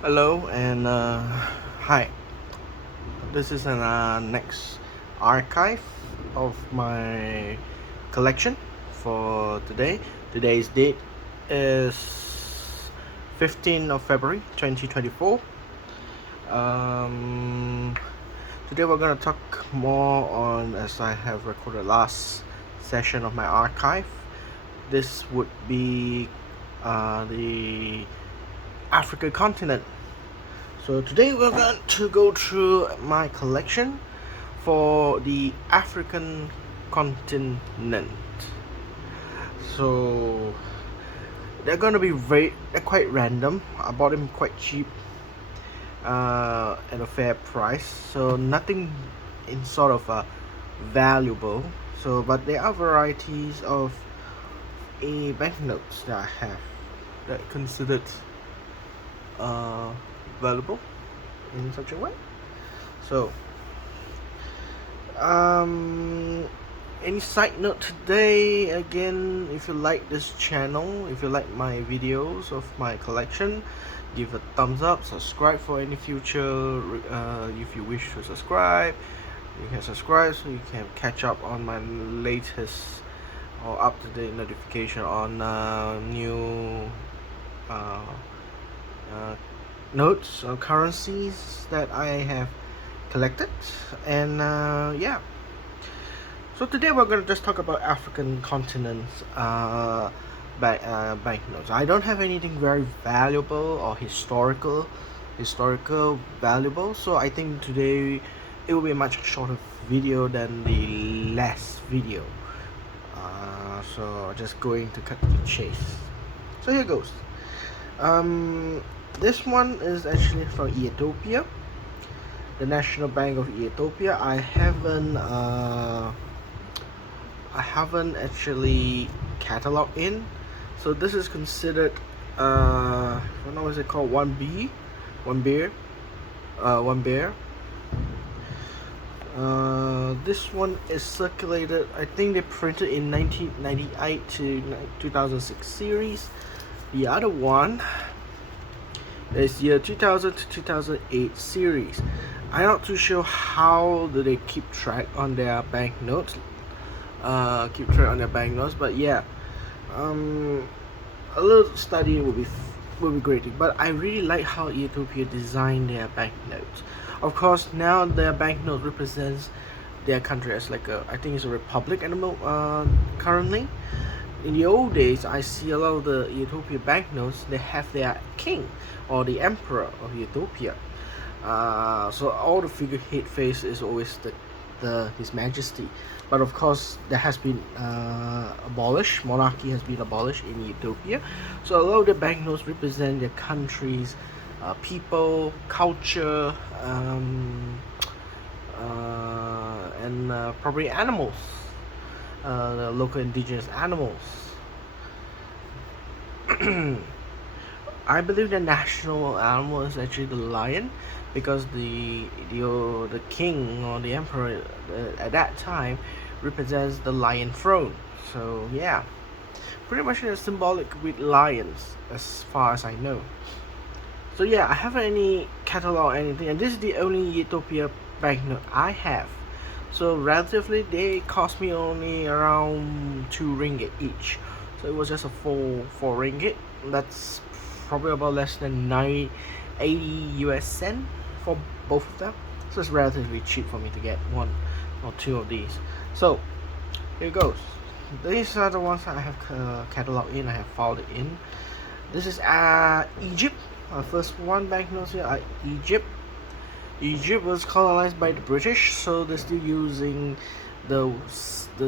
Hello and hi. This is an next archive of my collection for today. Today's date is 15th of February 2024. Um, Today we're gonna talk more on, as I have recorded last session of my archive. This would be the African continent. So today we're going to go through my collection for the African continent. So they're gonna be they're quite random. I bought them quite cheap at a fair price. So nothing in sort of valuable. So but there are varieties of a banknotes that I have that considered uh, valuable in such a way. So any side note today, again, if you like this channel, if you like my videos of my collection, give a thumbs up, subscribe for any future if you wish to subscribe. You can subscribe so you can catch up on my latest or up-to-date notification on new uh, uh, notes or currencies that I have collected. And yeah, so today we're going to just talk about African continents banknotes. I don't have anything very valuable or historical valuable, so I think today it will be a much shorter video than the last video. So just going to cut to the chase. So here goes. This one is actually from Ethiopia, the National Bank of Ethiopia. I haven't actually cataloged in, so this is considered what now is it called, one beer, one bear. This one is circulated. I think they printed in 1998 to 2006 series. The other one is year 2000 to 2008 series. I'm not too sure how do they keep track on their banknotes. But yeah, a little study will be great. But I really like how Ethiopia designed their banknotes. Of course, now their banknote represents their country as like I think it's a republic at the currently. In the old days, I see a lot of the Ethiopia banknotes. They have their king or the emperor of Ethiopia. So all the figurehead face is always the His Majesty. But of course, that has been abolished. Monarchy has been abolished in Ethiopia. So a lot of the banknotes represent their countries, people, culture, and probably animals, the local indigenous animals. I believe the national animal is actually the lion, because the king or the emperor at that time represents the lion throne. So yeah, pretty much it's symbolic with lions as far as I know. So yeah, I haven't any catalog or anything, and this is the only Ethiopia banknote I have. So relatively, they cost me only around 2 ringgit each. So it was just a four ringgit. That's probably about less than 80 US cent for both of them. So it's relatively cheap for me to get one or two of these. So here goes. These are the ones I have cataloged in. I have filed it in. This is Egypt. First one banknotes here. Egypt. Egypt was colonized by the British, so they're still using the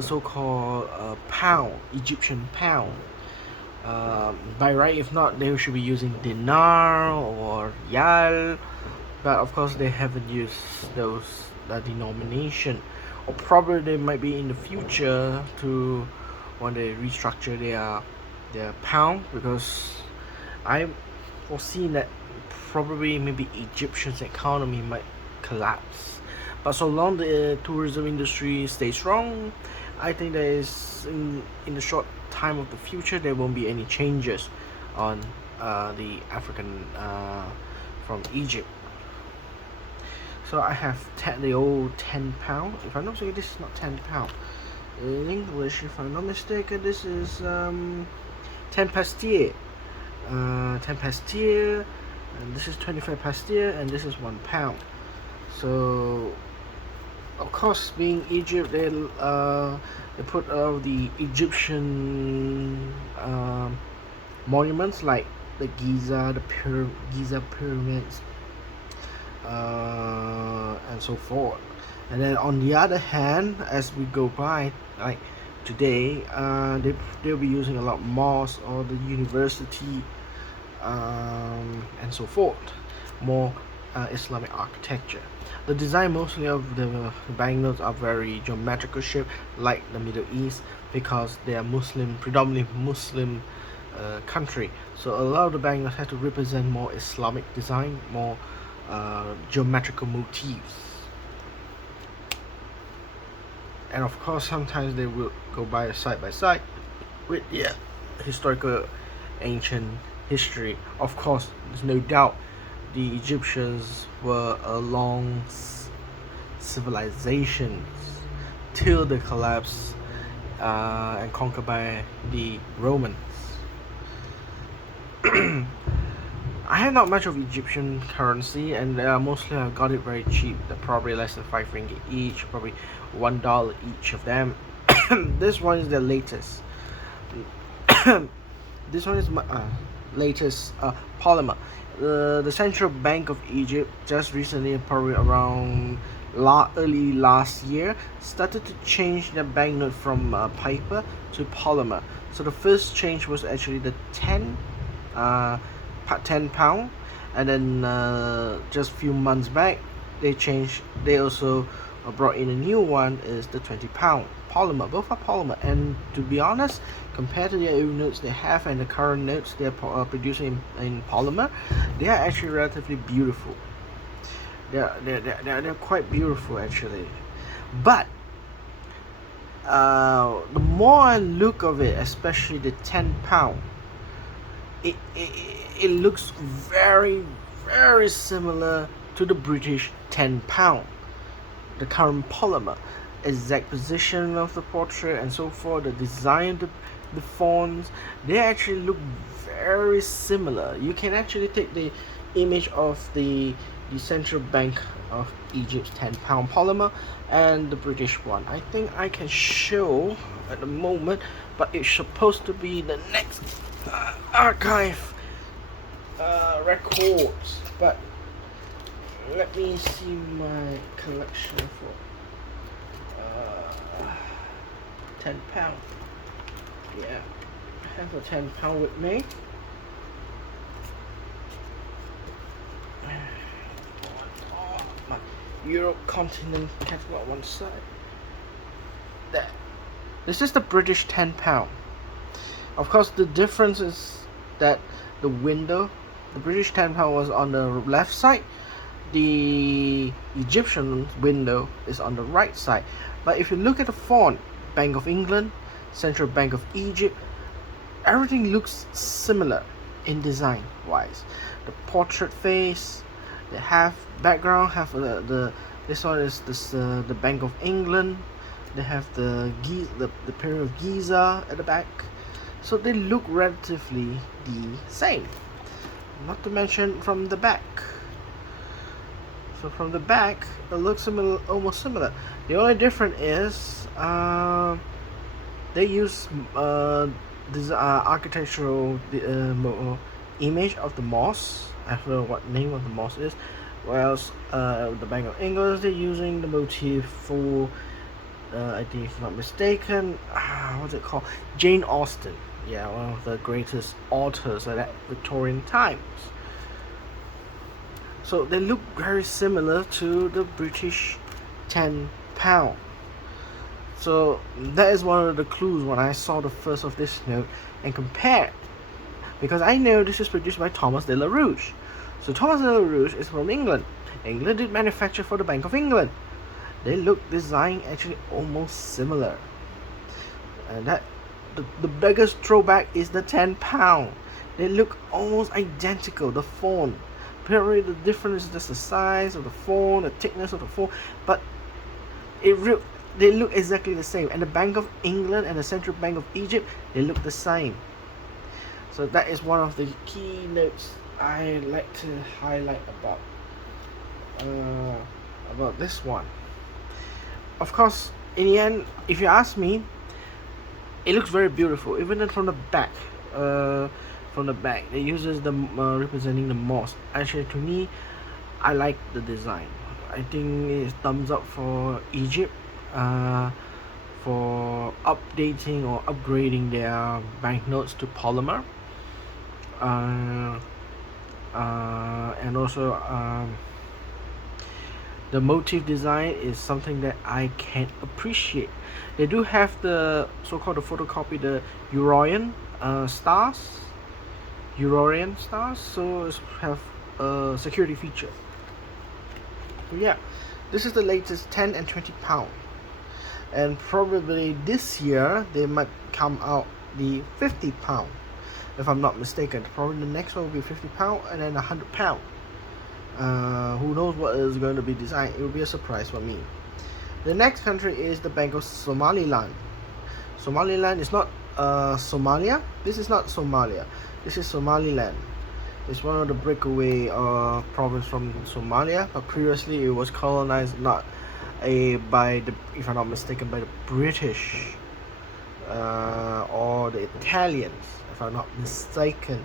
so-called pound, Egyptian pound. By right, if not, they should be using dinar or yal, but of course they haven't used those denomination, or probably they might be in the future to when they restructure their pound, because I foreseen that probably maybe Egyptian's economy might collapse. But so long the tourism industry stays strong, I think there is in the short time of the future there won't be any changes on the African from Egypt. So I have the old £10. If I'm not mistaken, this is not £10. In English, if I'm not mistaken, this is 10 pastille. 10 pastille, and this is 25 pastille, and this is £1. So, of course, being Egypt, they put the Egyptian monuments like the Giza pyramids, and so forth. And then on the other hand, as we go by, like today, they'll be using a lot of mosques or the university, and so forth, more Islamic architecture. The design mostly of the banknotes are very geometrical shape, like the Middle East, because they are predominantly Muslim country. So a lot of the banknotes have to represent more Islamic design, more geometrical motifs. And of course, sometimes they will go by side with historical ancient history. Of course, there's no doubt the Egyptians were a long civilizations till the collapse and conquered by the Romans. I have not much of Egyptian currency, and mostly I got it very cheap. They're probably less than ringgit each, probably $1 each of them. This one is the latest. This one is my latest polymer. The Central Bank of Egypt just recently, probably around early last year, started to change their banknote from paper to polymer. So the first change was actually the 10 £10, and then just few months back they also brought in a new one, is the £20 polymer. Both are polymer, and to be honest, compared to the old notes they have and the current notes they're producing in polymer, they are actually relatively beautiful. They're quite beautiful actually. But the more I look of it, especially the £10, it looks very, very similar to the British £10, the current polymer. Exact position of the portrait and so forth, the design of the fonts, they actually look very similar. You can actually take the image of the Central Bank of Egypt's £10 polymer and the British one. I think I can show at the moment, but it's supposed to be the next archive records. But let me see my collection for £10. Yeah, I have a £10 with me. My Euro continent catalog one side. There. This is the British £10. Of course, the difference is that the window, the British £10 was on the left side. The Egyptian window is on the right side. But if you look at the font, Bank of England, Central Bank of Egypt, everything looks similar in design wise. The portrait face, the background have this one is the Bank of England. They have the pyramid of Giza at the back, so they look relatively the same. Not to mention from the back. So from the back, it looks similar, almost similar. The only difference is they use this architectural image of the mosque. I forgot what name of the mosque is. Whereas the Bank of England, they're using the motif for I think if I'm not mistaken, what's it called? Jane Austen. Yeah, one of the greatest authors at that Victorian times. So they look very similar to the British £10. So that is one of the clues when I saw the first of this note and compared, because I know this is produced by Thomas de la Rouge. So Thomas de la Rouge is from England. England did manufacture for the Bank of England. They look design actually almost similar. And that the biggest throwback is the £10. They look almost identical. The font, Probably the difference is just the size of the font, the thickness of the font, but they look exactly the same. And the Bank of England and the Central Bank of Egypt, they look the same. So that is one of the key notes I like to highlight about this one. Of course, in the end, if you ask me, it looks very beautiful, even from the back. From the back, it uses the representing the mosque. Actually, to me, I like the design. I think it's thumbs up for Egypt, for updating or upgrading their banknotes to polymer, uh, and also the motif design is something that I can appreciate. They do have the so-called the photocopy, the stars, Eurorian stars, so it's have a security feature. So yeah, this is the latest 10 and 20 pound, and probably this year they might come out the 50 pound, if I'm not mistaken. Probably the next one will be 50 pound and then 100 pound. Who knows what is going to be designed? It will be a surprise for me. The next country is the Bank of Somaliland. Somaliland is not Somalia. This is not Somalia. This is Somaliland. It's one of the breakaway province from Somalia, but previously it was colonized by the, if I'm not mistaken, by the British or the Italians, if I'm not mistaken.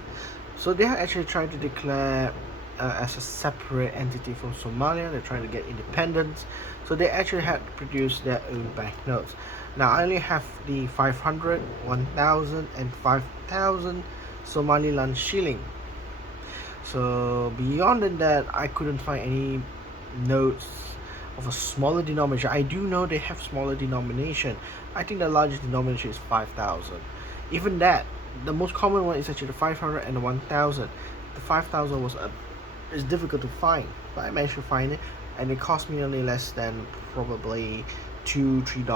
So they are actually trying to declare as a separate entity from Somalia. They're trying to get independence, so they actually had to produce their own banknotes. Now I only have the 500, 1000 and 5000 Somaliland shilling. So beyond that, I couldn't find any notes of a smaller denomination. I do know they have smaller denomination. I think the largest denomination is 5000. Even that, the most common one is actually the 500 and the 1000. The 5000 is difficult to find, but I managed to find it, and it cost me only less than probably $2-3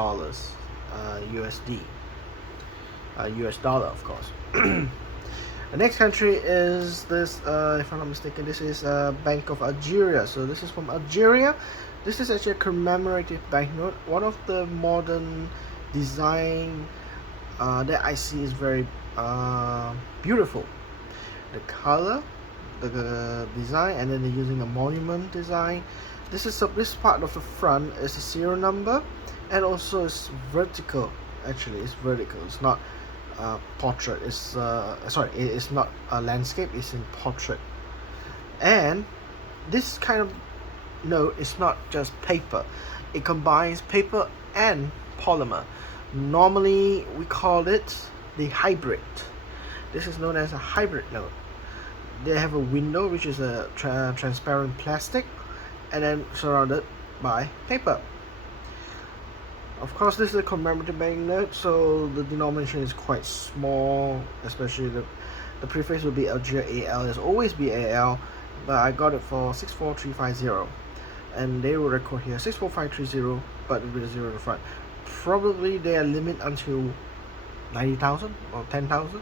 USD, US dollar, of course. The next country is this, if I'm not mistaken, this is Bank of Algeria. So this is from Algeria. This is actually a commemorative banknote. One of the modern design that I see is very beautiful. The color, the design, and then they're using a monument design. This part of the front is a serial number, and also it's vertical. Actually, it's vertical. It's not portrait. It's sorry, it is not a landscape. It's in portrait. And this kind of note is not just paper. It combines paper and polymer. Normally, we call it the hybrid. This is known as a hybrid note. They have a window which is a transparent plastic, and then surrounded by paper. Of course, this is a commemorative banknote, so the denomination is quite small. Especially the prefix will be Algeria AL. It's always be AL, but I got it for 64350, and they will record here 64530, but with a 0 in the front. Probably they are limit until 90,000 or 10,000.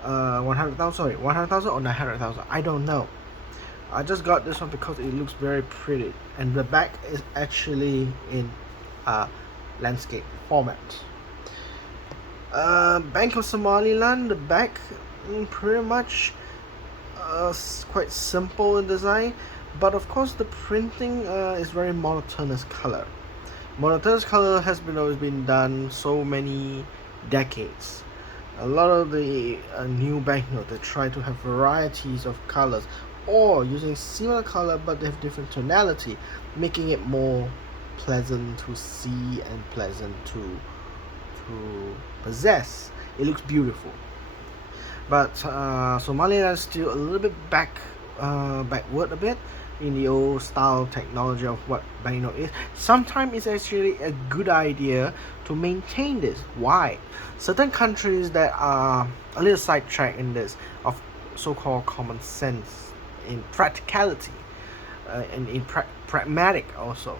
100,000, sorry, 100,000 or 900,000. I don't know. I just got this one because it looks very pretty, and the back is actually in landscape format. Bank of Somaliland, the back pretty much quite simple in design, but of course the printing is very monotonous color. Monotonous color has always been done so many decades. A lot of the new banknotes, they try to have varieties of colors, or using similar color but they have different tonality, making it more pleasant to see and pleasant to possess. It looks beautiful. But Somalia is still a little bit backward a bit in the old style technology of what banknote is. Sometimes it's actually a good idea to maintain this. Why? Certain countries that are a little sidetracked in this of so-called common sense, in practicality, and in pragmatic also.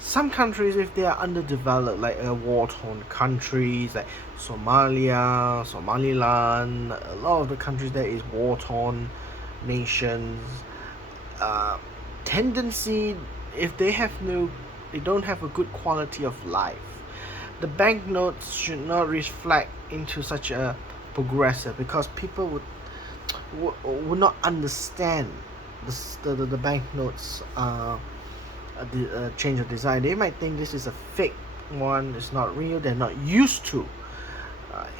Some countries, if they are underdeveloped, like war-torn countries like Somalia, Somaliland, a lot of the countries that is war-torn nations, uh, tendency, if they don't have a good quality of life. The banknotes should not reflect into such a progressive, because people would not understand the banknotes the change of design. They might think this is a fake one, it's not real, they're not used to.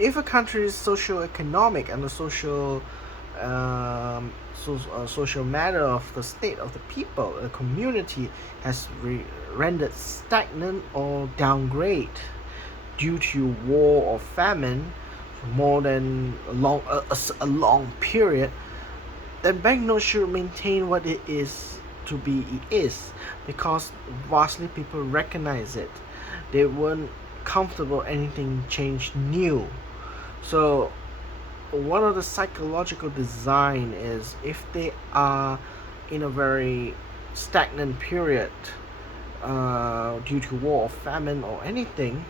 If a country's socio-economic and the social matter of the state of the people, the community, has rendered stagnant or downgrade due to war or famine for more than a long period, then banknotes should maintain what it is to be it is, because vastly people recognize it. They weren't comfortable anything changed new. So one of the psychological design is, if they are in a very stagnant period due to war or famine or anything,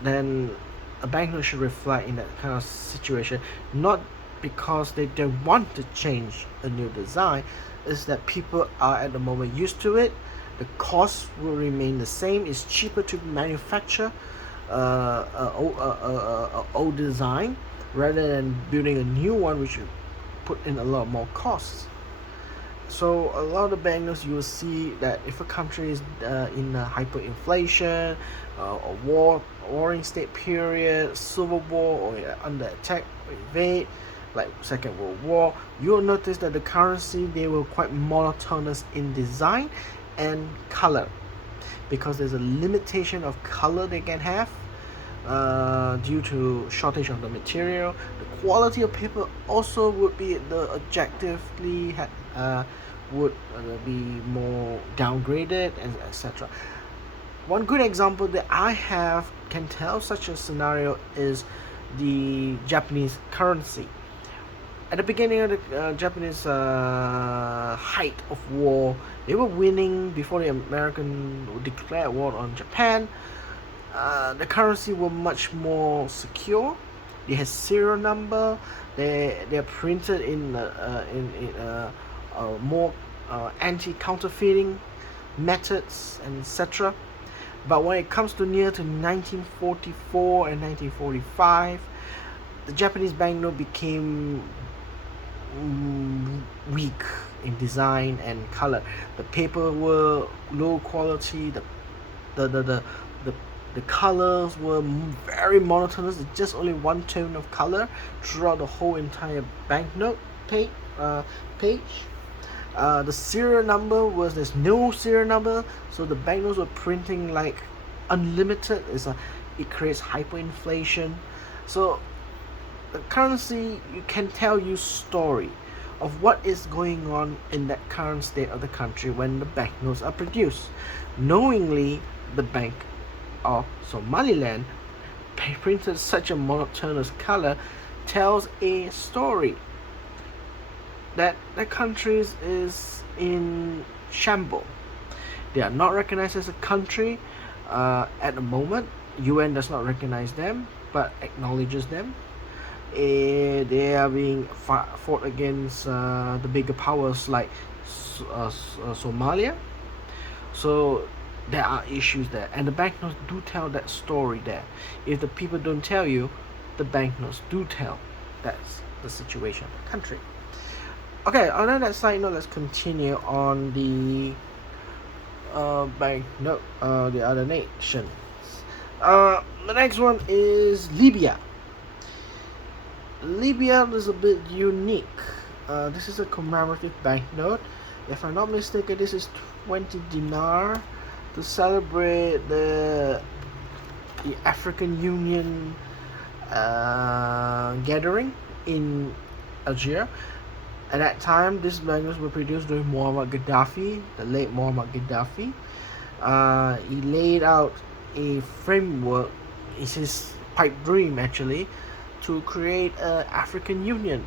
then a banknote should reflect in that kind of situation. Not because they don't want to change a new design, is that people are at the moment used to it. The cost will remain the same. It's cheaper to manufacture old design rather than building a new one, which will put in a lot more costs. So a lot of banknotes, you will see that if a country is in a hyperinflation, a warring state period, civil war, or under attack or invade, like Second World War, you will notice that the currency, they were quite monotonous in design and color, because there's a limitation of color they can have due to shortage of the material. The quality of paper also would be the objectively would be more downgraded, and etc. One good example that I have can tell such a scenario is the Japanese currency. At the beginning of the Japanese height of war, they were winning before the American declared war on Japan. The currency were much more secure. They had serial number. They're printed in more anti-counterfeiting methods, and etc. But when it comes to near to 1944 and 1945, the Japanese banknote became weak in design and color. The paper were low quality. The colors were very monotonous. It's just only one tone of color throughout the whole entire banknote page. The serial number was, there's no serial number, so the banknotes were printing like unlimited. It creates hyperinflation. So the currency, you can tell you story of what is going on in that current state of the country when the banknotes are produced. Knowingly, the Bank of Somaliland printed such a monotonous color tells a story that the country is in shambles. They are not recognized as a country at the moment. UN does not recognize them, but acknowledges them. They are being fought against the bigger powers like Somalia. So there are issues there, and the banknotes do tell that story there. If the people don't tell you, the banknotes do tell. That's the situation of the country. Okay, on that side note, let's continue on the banknote, the other nations. The next one is Libya. Libya is a bit unique. This is a commemorative banknote. If I'm not mistaken, this is 20 dinar to celebrate the African Union gathering in Algeria. At that time, these banknotes were produced during Muammar Gaddafi, the late Muammar Gaddafi. He laid out a framework. It's his pipe dream, actually, to create an African Union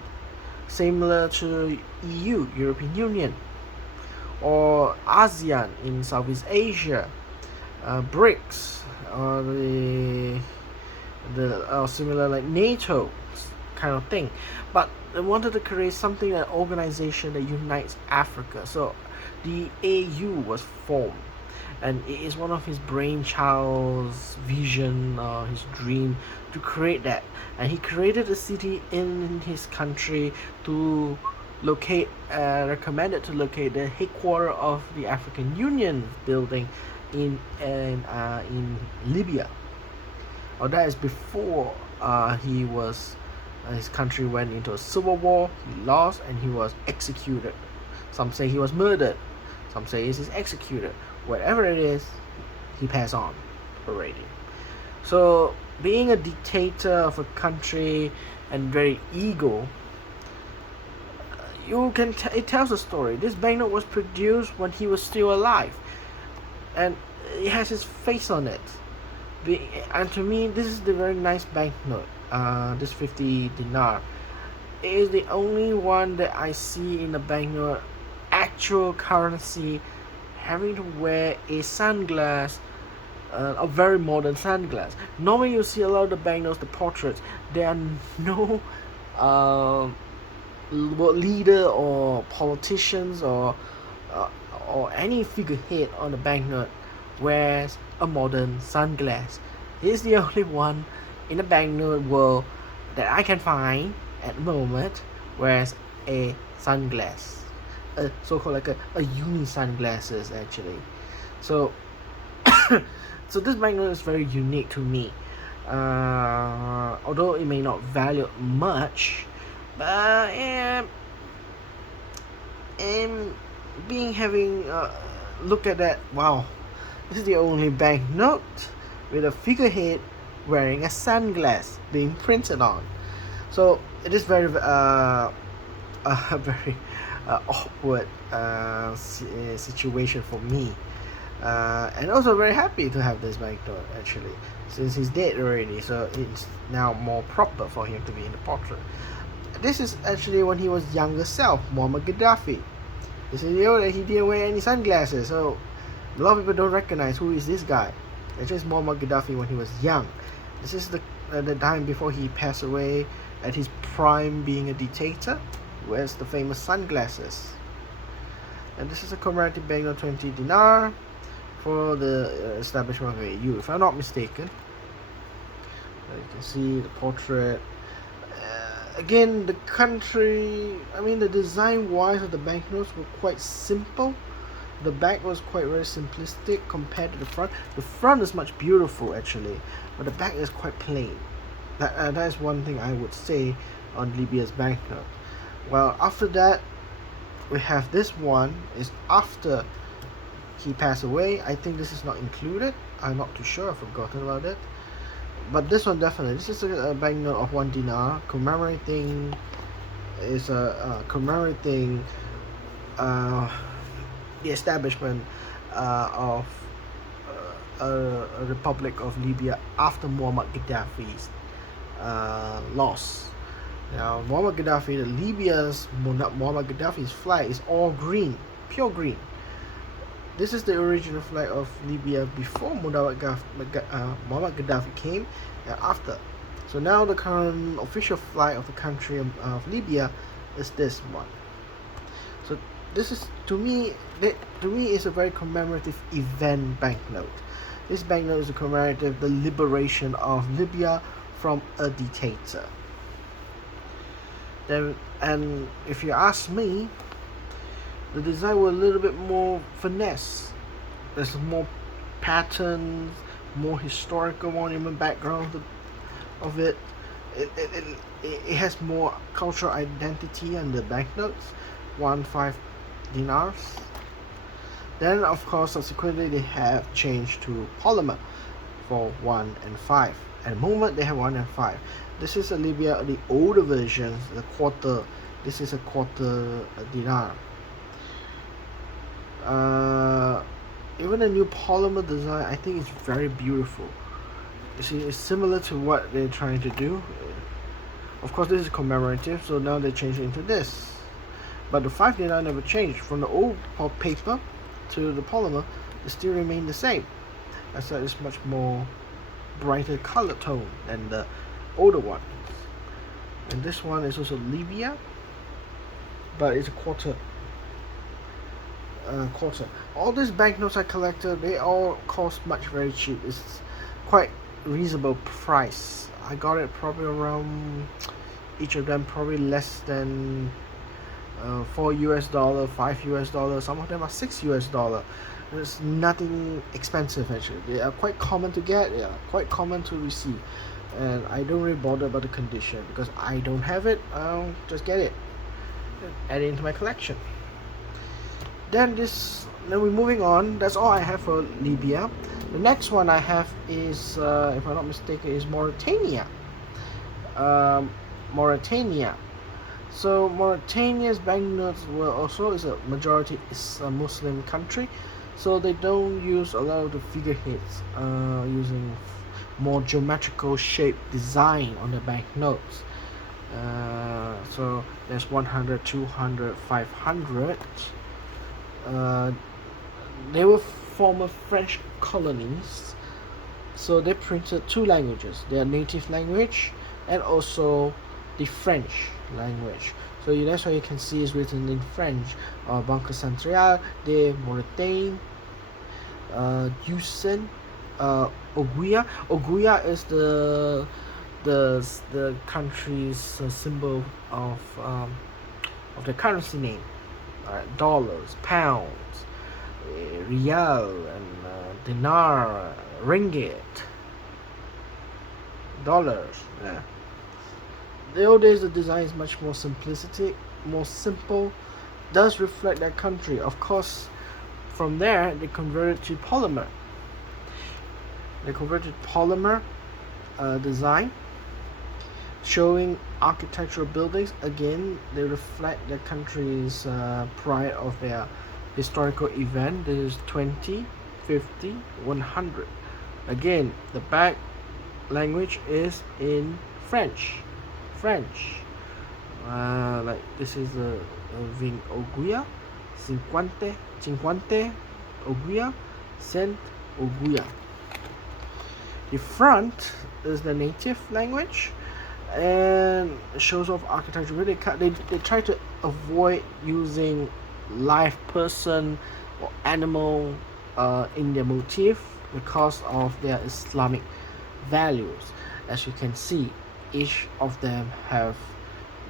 similar to EU, European Union, or ASEAN in Southeast Asia, BRICS, or the similar like NATO kind of thing, but they wanted to create something, an organization that unites Africa. So the AU was formed, and it is one of his brainchild's vision, his dream to create that. And he created a city in his country to recommended to locate the headquarters of the African Union building in Libya. Or that is before his country went into a civil war. He lost and he was executed. Some say he was murdered. Some say he's executed. Whatever it is, he passed on already. So being a dictator of a country and very ego, it tells a story. This banknote was produced when he was still alive, and it has his face on it. And to me, this is the very nice banknote. This 50 dinar. It is the only one that I see in the banknote, actual currency, having to wear a sunglass, a very modern sunglass. Normally, you see a lot of the banknotes, the portraits. There are no leader or politicians or any figurehead on the banknote wears a modern sunglass. He's the only one in the banknote world that I can find at the moment wears a sunglass, so-called like a uni sunglasses actually. So so this banknote is very unique to me, although it may not value much, but having look at that, wow, this is the only banknote with a figurehead wearing a sunglass being printed on. So it is very a very awkward situation for me, and also very happy to have this banknote actually, since he's dead already. So it's now more proper for him to be in the portrait. This is actually when he was younger self, Muammar Gaddafi. This is that he didn't wear any sunglasses, so a lot of people don't recognize who is this guy. It's just Muammar Gaddafi when he was young. This is the time before he passed away, at his prime being a dictator. He wears the famous sunglasses. And this is a commemorative banknote 20 dinar for the establishment of AU, if I'm not mistaken. You can see the portrait. Again, the country, the design wise of the banknotes were quite simple. The back was quite very simplistic compared to the front. The front is much beautiful actually, but the back is quite plain. That is one thing I would say on Libya's banknote. Well, after that, we have this one. Is after he passed away. I think this is not included. I'm not too sure. I've forgotten about it. But this one definitely. This is a banknote of 1 dinar commemorating. Commemorating the establishment of a Republic of Libya after Muammar Gaddafi's loss. Now, Muammar Gaddafi's flag is all green, pure green. This is the original flag of Libya before Muammar Gaddafi came and after. So now the current official flag of the country of Libya is this one. So this is to me is a very commemorative event banknote. This banknote is a commemorative the liberation of Libya from a dictator. Then, and if you ask me, the design was a little bit more finesse. There's more patterns, more historical monument background of it. It has more cultural identity on the banknotes, 5 dinars. Then, of course, subsequently they have changed to polymer for 1 and 5. At the moment, they have 1 and 5. This is a Libya, the older version, the quarter. This is a quarter dinar. Even the new polymer design, I think it's very beautiful. You see, it's similar to what they're trying to do. Of course, this is commemorative, so now they change it into this. But the 5 dinar never changed. From the old paper to the polymer, it still remained the same. I said it's much more brighter color tone than the older one. And this one is also Libya, but it's a quarter. Quarter. All these banknotes I collected, they all cost much very cheap. It's quite reasonable price. I got it probably around, each of them probably less than $4, $5. Some of them are $6. It's nothing expensive actually. They are quite common to get. They are quite common to receive, and I don't really bother about the condition because I don't have it. I'll just get it, add it into my collection. Then we're moving on. That's all I have for Libya. The next one I have is, if I'm not mistaken, is Mauritania. Mauritania. So Mauritania's banknotes were also is a majority is a Muslim country, so they don't use a lot of the figureheads, using more geometrical shape design on the banknotes. So there's 100, 200, 500. They were former French colonies, so they printed two languages: their native language and also the French language. So that's why you can see it's written in French. Banque Centrale de Mauritanie, Usen, Oguya. Oguya is the country's symbol of the currency name. Dollars, pounds, rial, and dinar, ringgit, dollars. Yeah. The old days, the design is much more simplicity, more simple, does reflect that country. Of course, from there they converted to polymer. They converted polymer design, showing architectural buildings. Again, they reflect the country's pride of their historical event. This is 20, 50, 100. Again, the back language is in French. Like this is a 20 Oguya, 50 Oguya, 100 Oguya. The front is the native language and shows off architecture. They try to avoid using live person or animal in their motif because of their Islamic values. As you can see, each of them have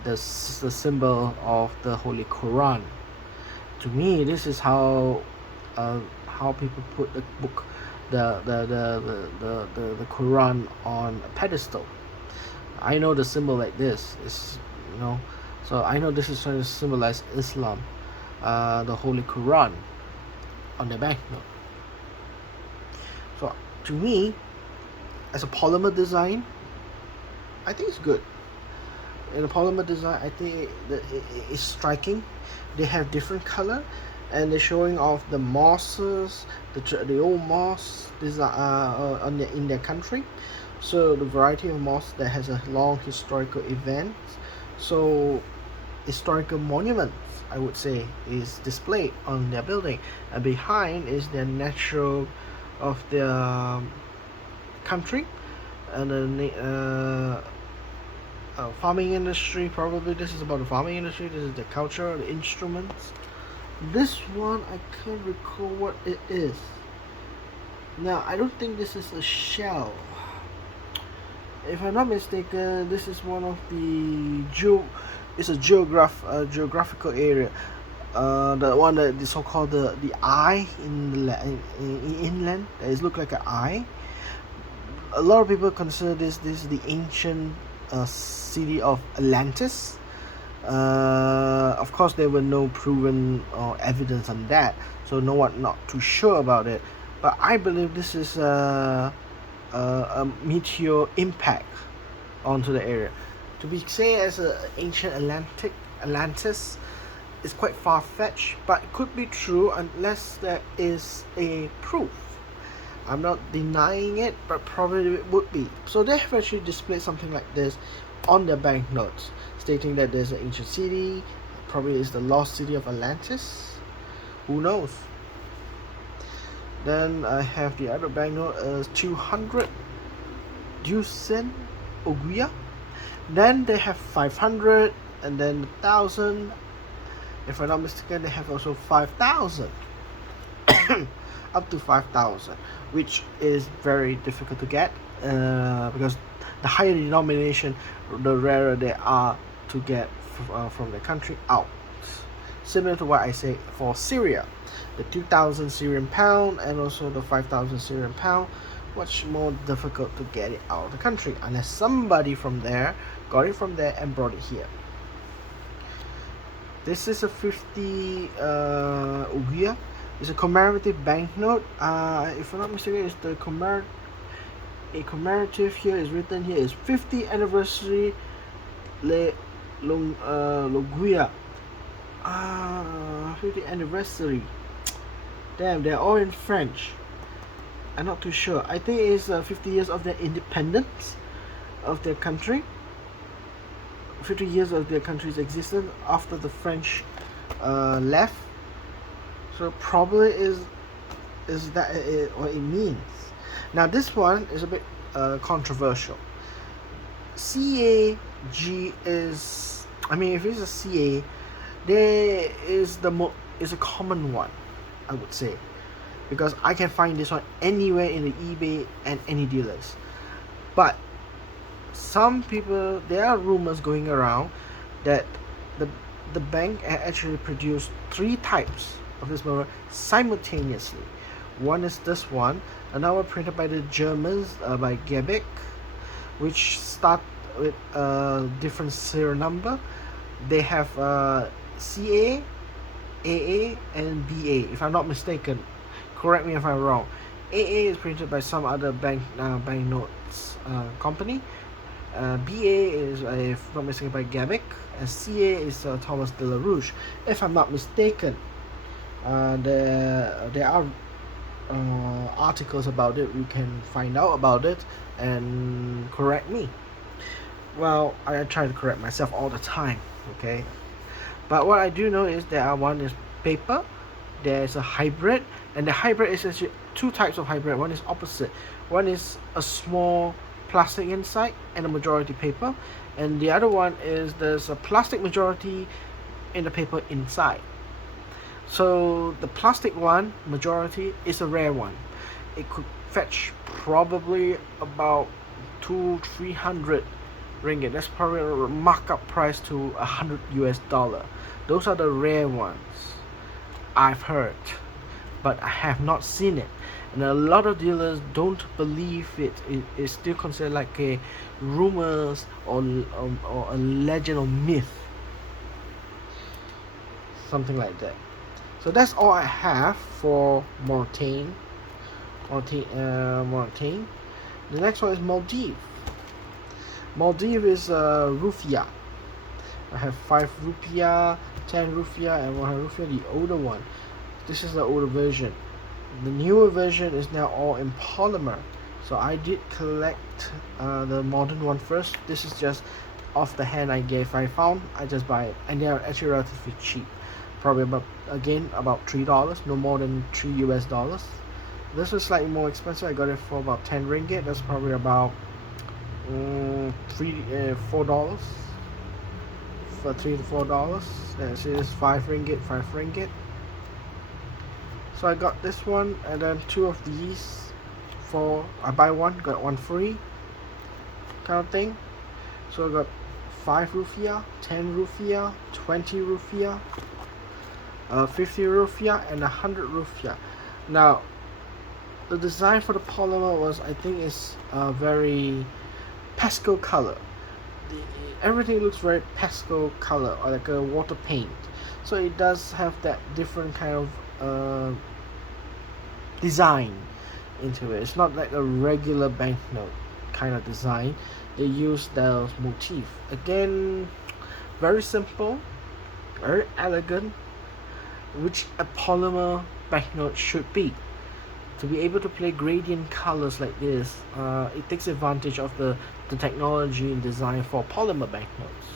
the symbol of the Holy Quran. To me, this is how people put the book, the Quran on a pedestal. I know the symbol like this is, so I know this is trying to symbolize Islam, the Holy Quran on the banknote. So to me, as a polymer design, I think it's good. In a polymer design, I think it's striking. They have different color, and they're showing off the mosques, the old mosques design in their country. So the variety of mosques that has a long historical event. So historical monuments, I would say, is displayed on their building, and behind is their natural of their country, and the farming industry. Probably this is about the farming industry. This is the culture, the instruments. This one I can't recall what it is. Now I don't think this is a shell. If I'm not mistaken, this is one of the it's a geographical area. The one that the so-called the eye in inland that is look like an eye. A lot of people consider this the ancient city of Atlantis. Of course, there were no proven evidence on that, so no one not too sure about it. But I believe this is a meteor impact onto the area. To be say as an ancient Atlantis is quite far-fetched, but it could be true unless there is a proof. I'm not denying it, but probably it would be. So they have actually displayed something like this on their banknotes, stating that there's an ancient city, probably is the lost city of Atlantis. Who knows? Then I have the other banknote as 200 Ducent Oguya. Then they have 500, and then 1,000. If I'm not mistaken, they have also 5,000, up to 5,000, which is very difficult to get, because the higher the denomination, the rarer they are to get from the country out. Similar to what I say for Syria, the 2,000 Syrian pound and also the 5,000 Syrian pound, much more difficult to get it out of the country unless somebody from there got it from there and brought it here. This is a 50 Uguia. It's a commemorative banknote. If I'm not mistaken, it's the commemorative here is written here is 50th anniversary Loguia. 50th anniversary. Damn, they're all in French. I'm not too sure. I think it's 50 years of their independence of their country. 50 years of their country's existence after the French left. So probably is that what it means. Now this one is a bit controversial. CAG is, I mean, if it's a CA, there is is a common one, I would say, because I can find this one anywhere in the eBay and any dealers. But some people, there are rumors going around that the bank actually produced 3 types of this mirror simultaneously. One is this one, another printed by the Germans, by Gebeck, which start with a different serial number. They have CA, AA, and BA, if I'm not mistaken. Correct me if I'm wrong. AA is printed by some other banknotes company. BA is, if not mistaken, by Gebeck, and CA is Thomas de la Rouche, if I'm not mistaken. There are articles about it. You can find out about it and correct me. Well, I try to correct myself all the time, okay? But what I do know is one is paper, there's a hybrid, and the hybrid is actually 2 types of hybrid. One is opposite. One is a small plastic inside and a majority paper, and the other one is there's a plastic majority in the paper inside. So the plastic one majority is a rare one. It could fetch probably about 200-300 ringgit. That's probably a markup price to $100. Those are the rare ones I've heard, but I have not seen it, and a lot of dealers don't believe it. It is still considered like a rumors or a legend or myth, something like that. So that's all I have for Mauritania. The next one is Maldives. Maldives is rupiah. I have 5 rupiah, 10 rupiah, and 100 rupiah, the older one. This is the older version. The newer version is now all in polymer. So I did collect the modern one first. This is just off the hand I found. I just buy it, and they are actually relatively cheap. Probably about $3, no more than $3 US. This was slightly more expensive. I got it for about 10 ringgit. That's probably about $4 for $3 to $4. This is 5 ringgit. So I got this one, and then 2 of these for, I buy one got one free kind of thing. So I got 5 rupiah, 10 rupiah, 20 rupiah, 50 rupiah, and 100 rupiah. Now the design for the polymer was, I think, is very pastel color. Everything looks very pastel color, or like a water paint. So it does have that different kind of design into it. It's not like a regular banknote kind of design. They use those motif. Again, very simple, very elegant, which a polymer banknote should be. To be able to play gradient colors like this, it takes advantage of the technology and design for polymer banknotes.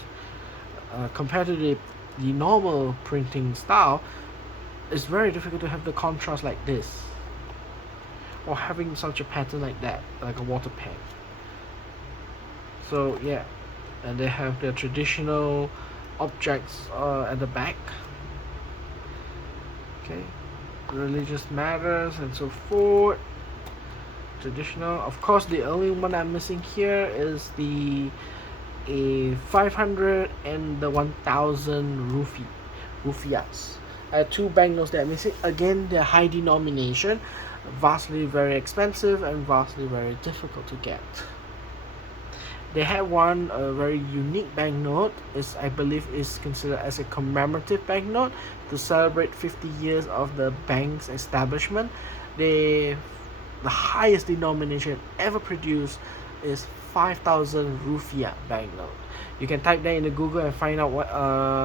Compared to the normal printing style, it's very difficult to have the contrast like this, or having such a pattern like that, like a water pen. So yeah, and they have their traditional objects at the back. Okay, religious matters and so forth. Traditional. Of course, the only one I'm missing here is the a 500 and the 1000 rufias. Two banknotes that are missing. Again, they're high denomination, vastly very expensive and vastly very difficult to get. They had one very unique banknote. Is I believe is considered as a commemorative banknote to celebrate 50 years of the bank's establishment. They the highest denomination ever produced is 5,000 rupiah banknote. You can type that into Google and find out what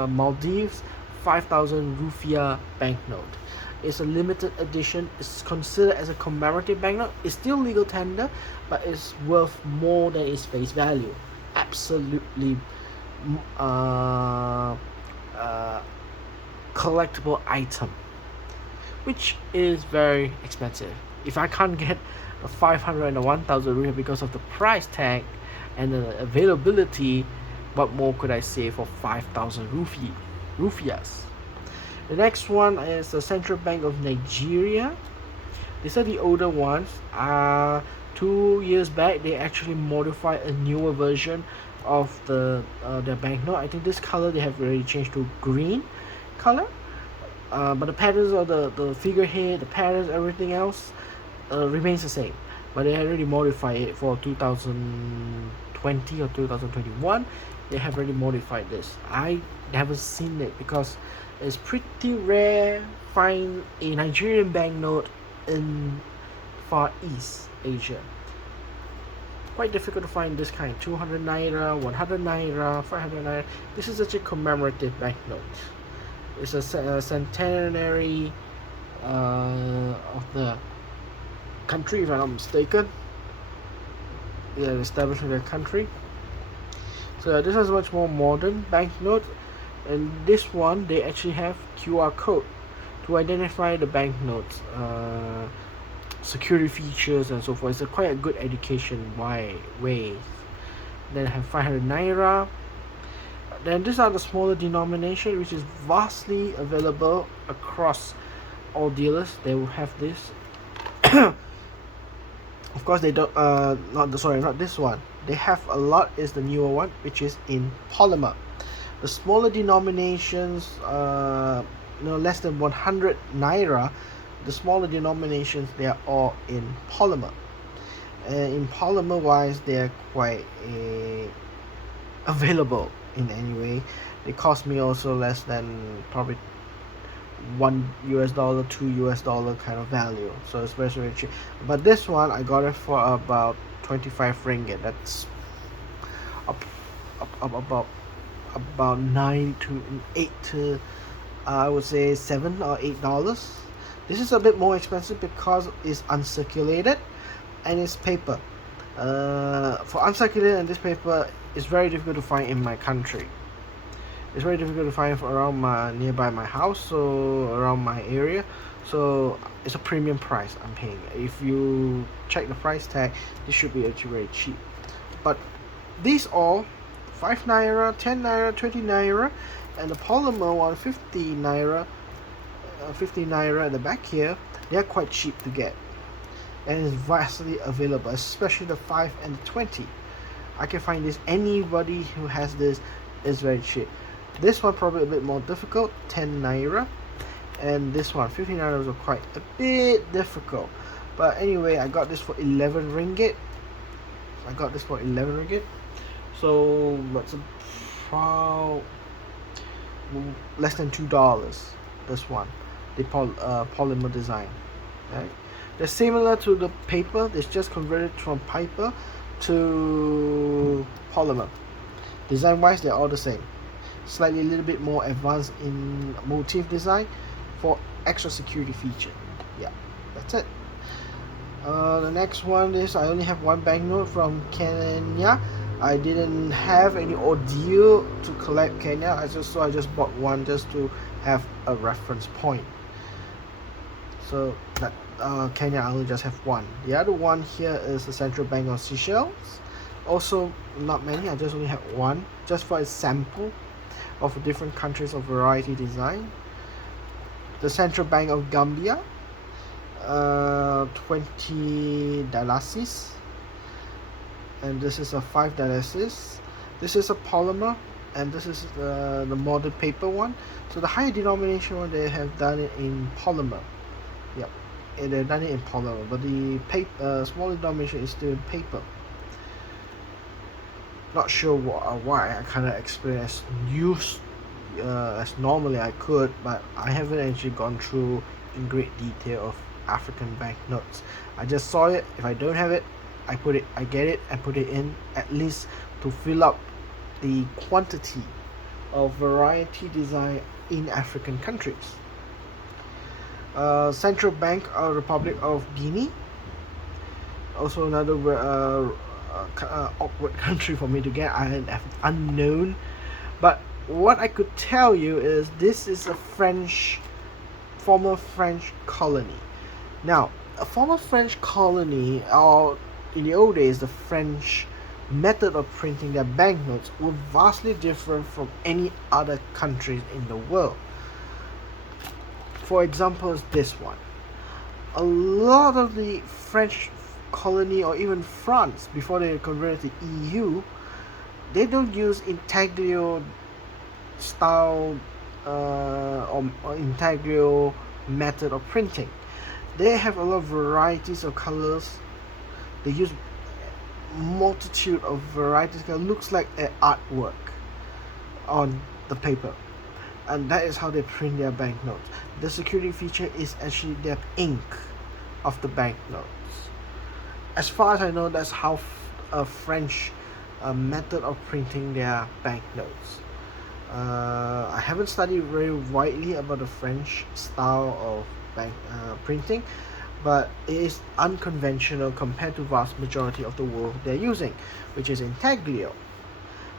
Maldives 5,000 rupiah banknote. It's a limited edition. It's considered as a commemorative banknote. It's still legal tender, but it's worth more than its face value. Absolutely collectible item, which is very expensive. If I can't get the 500 and the 1000 rupiah because of the price tag and the availability, what more could I say for 5,000 rufias? The next one is the Central Bank of Nigeria. These are the older ones. 2 years back, they actually modified a newer version of their banknote. I think this color they have already changed to green color. But the patterns of the figurehead, the patterns, everything else remains the same. But they already modified it for 2020 or 2021. They have already modified this. I haven't seen it because it's pretty rare find a Nigerian banknote in Far East Asia. Quite difficult to find this kind. 200 naira, 100 naira, 500 naira. This is such a commemorative banknote. It's a centenary of the country, if I'm not mistaken. Yeah, establishing the country. So this is much more modern banknote, and this one they actually have QR code to identify the banknotes, security features and so forth. It's quite a good education way. Then I have 500 naira. Then these are the smaller denomination, which is vastly available across all dealers. They will have this. Of course, they don't. Not this one. They have a lot. Is the newer one, which is in polymer. The smaller denominations, less than 100 naira. The smaller denominations, they are all in polymer. In polymer wise, they are quite available in any way. They cost me also less than probably $1, $2 kind of value, so it's very, very cheap. But this one I got it for about 25 ringgit. That's up about 9 to 8 to I would say $7 or $8. This is a bit more expensive because it's uncirculated and it's paper. For uncirculated, and this paper is very difficult to find in my country. It's very difficult to find around nearby my house, so around my area. So it's a premium price I'm paying. If you check the price tag, this should be actually very cheap. But these all 5 naira, 10 naira, 20 naira, and the polymer one 50 naira, 50 naira at the back here. They are quite cheap to get, and it's vastly available, especially the 5 and the 20. I can find this. Anybody who has this is very cheap. This one probably a bit more difficult, 10 naira, and this one 50 naira was quite a bit difficult. But anyway, I got this for 11 ringgit. So that's about less than $2. This one, the polymer design, right? They're similar to the paper. It's just converted from paper to polymer. Design wise, they're all the same. Slightly a little bit more advanced in motif design for extra security feature. Yeah, that's it. The next one is I only have one banknote from Kenya. I didn't have any ordeal to collect Kenya. I just bought one just to have a reference point. So that Kenya I only just have one. The other one here is the Central Bank of Seychelles. Also, not many. I just only have one, just for a sample of different countries of variety design. The Central Bank of Gambia, 20 dalasis, and this is a 5 dalasis. This is a polymer, and this is the modern paper one. So the higher denomination one, they have done it in polymer. Yep, and they've done it in polymer, but the smaller denomination is still in paper. Not sure why I kind of explain as use as normally I could, but I haven't actually gone through in great detail of African banknotes. I just saw it. If I don't have it, I get it and put it in, at least to fill up the quantity of variety design in African countries. Central Bank of Republic of Guinea, also another awkward country for me to get. I have unknown, but what I could tell you is this is a former French colony. Now, a former French colony, or in the old days, the French method of printing their banknotes were vastly different from any other countries in the world. For example, is this one. A lot of the French colony, or even France, before they converted to EU, they don't use intaglio style or intaglio method of printing. They have a lot of varieties of colors. They use multitude of varieties. It looks like an artwork on the paper, and that is how they print their banknotes. The security feature is actually their ink of the banknotes. As far as I know, that's how a French method of printing their banknotes. I haven't studied very widely about the French style of bank printing, but it is unconventional compared to vast majority of the world they're using, which is intaglio.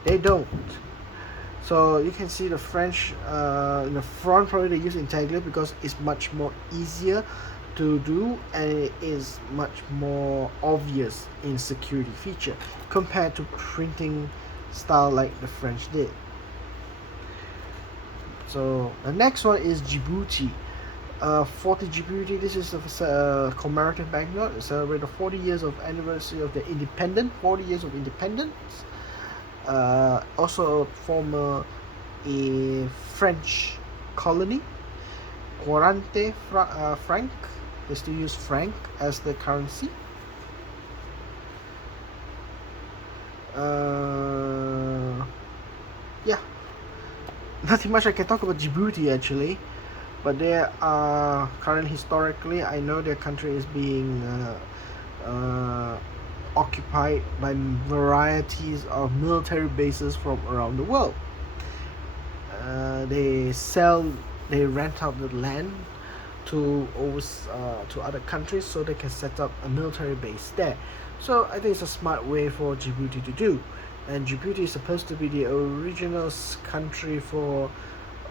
They don't. So you can see the French in the front, probably they use intaglio because it's much more easier to do, and it is much more obvious in security feature compared to printing style like the French did. So the next one is Djibouti. 40 Djibouti. This is a commemorative banknote. It celebrates the 40 years of anniversary of the independence. 40 years of independence. Also former a French colony. Quarante franc. They still use franc as the currency. Yeah, nothing much I can talk about Djibouti actually, but they are currently, historically, I know their country is being occupied by varieties of military bases from around the world. They rent out the land to other countries so they can set up a military base there. So I think it's a smart way for Djibouti to do. And Djibouti is supposed to be the original country for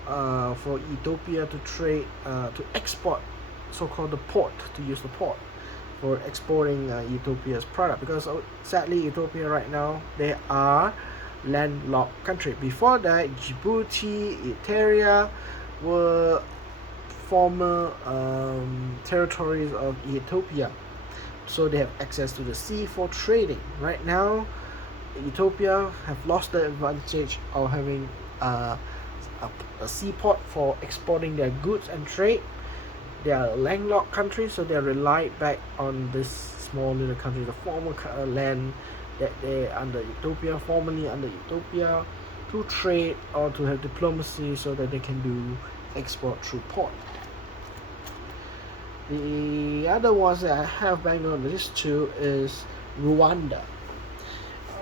Ethiopia to trade, to export, so-called the port, to use the port for exporting Ethiopia's product. Because sadly, Ethiopia right now, they are landlocked country. Before that, Djibouti, Eritrea were former territories of Ethiopia, so they have access to the sea for trading. Right now, Ethiopia have lost the advantage of having a seaport for exporting their goods and trade. They are a landlocked country, so they are relied back on this small little country, the former land that they under Ethiopia, formerly under Ethiopia, to trade or to have diplomacy so that they can do export through port. The other ones that I have back on the list too is Rwanda.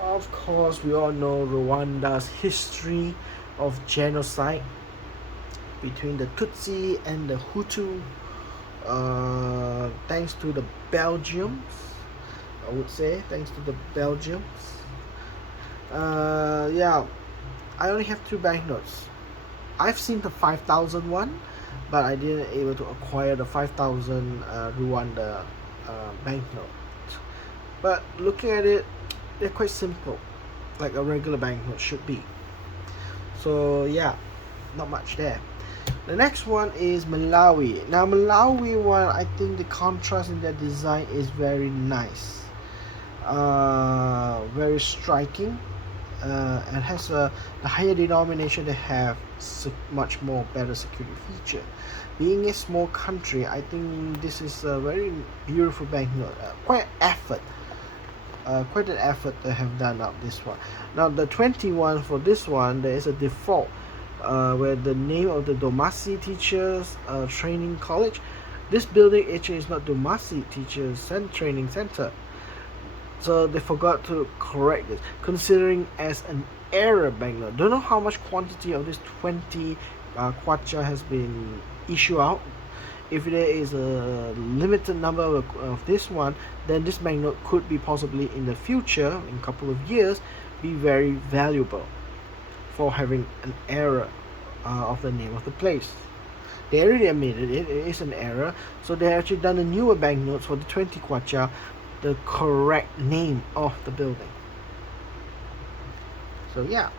Of course, we all know Rwanda's history of genocide between the Tutsi and the Hutu. Thanks to the Belgians, I would say, thanks to the Belgians. Yeah, I only have 2 banknotes. I've seen the 5,000 one, but I didn't able to acquire the 5,000 Rwanda banknote. But looking at it, they're quite simple, like a regular banknote should be. So yeah, not much there. The next one is Malawi. Now Malawi one, I think the contrast in their design is very nice, very striking, and has the higher denomination. They have much more better security feature. Being a small country, I think this is a very beautiful banknote. Quite an effort they have done up this one. Now the 21 for this one, there is a default where the name of the Domasi Teachers Training College. This building actually is not Domasi Teachers Training Center, so they forgot to correct this, considering as an error banknote. Don't know how much quantity of this 20 kwacha has been issued out. If there is a limited number of this one, then this banknote could be possibly in the future, in a couple of years, be very valuable for having an error of the name of the place. They already admitted it is an error, so they actually done a newer banknotes for the 20 kwacha, the correct name of the building. So yeah.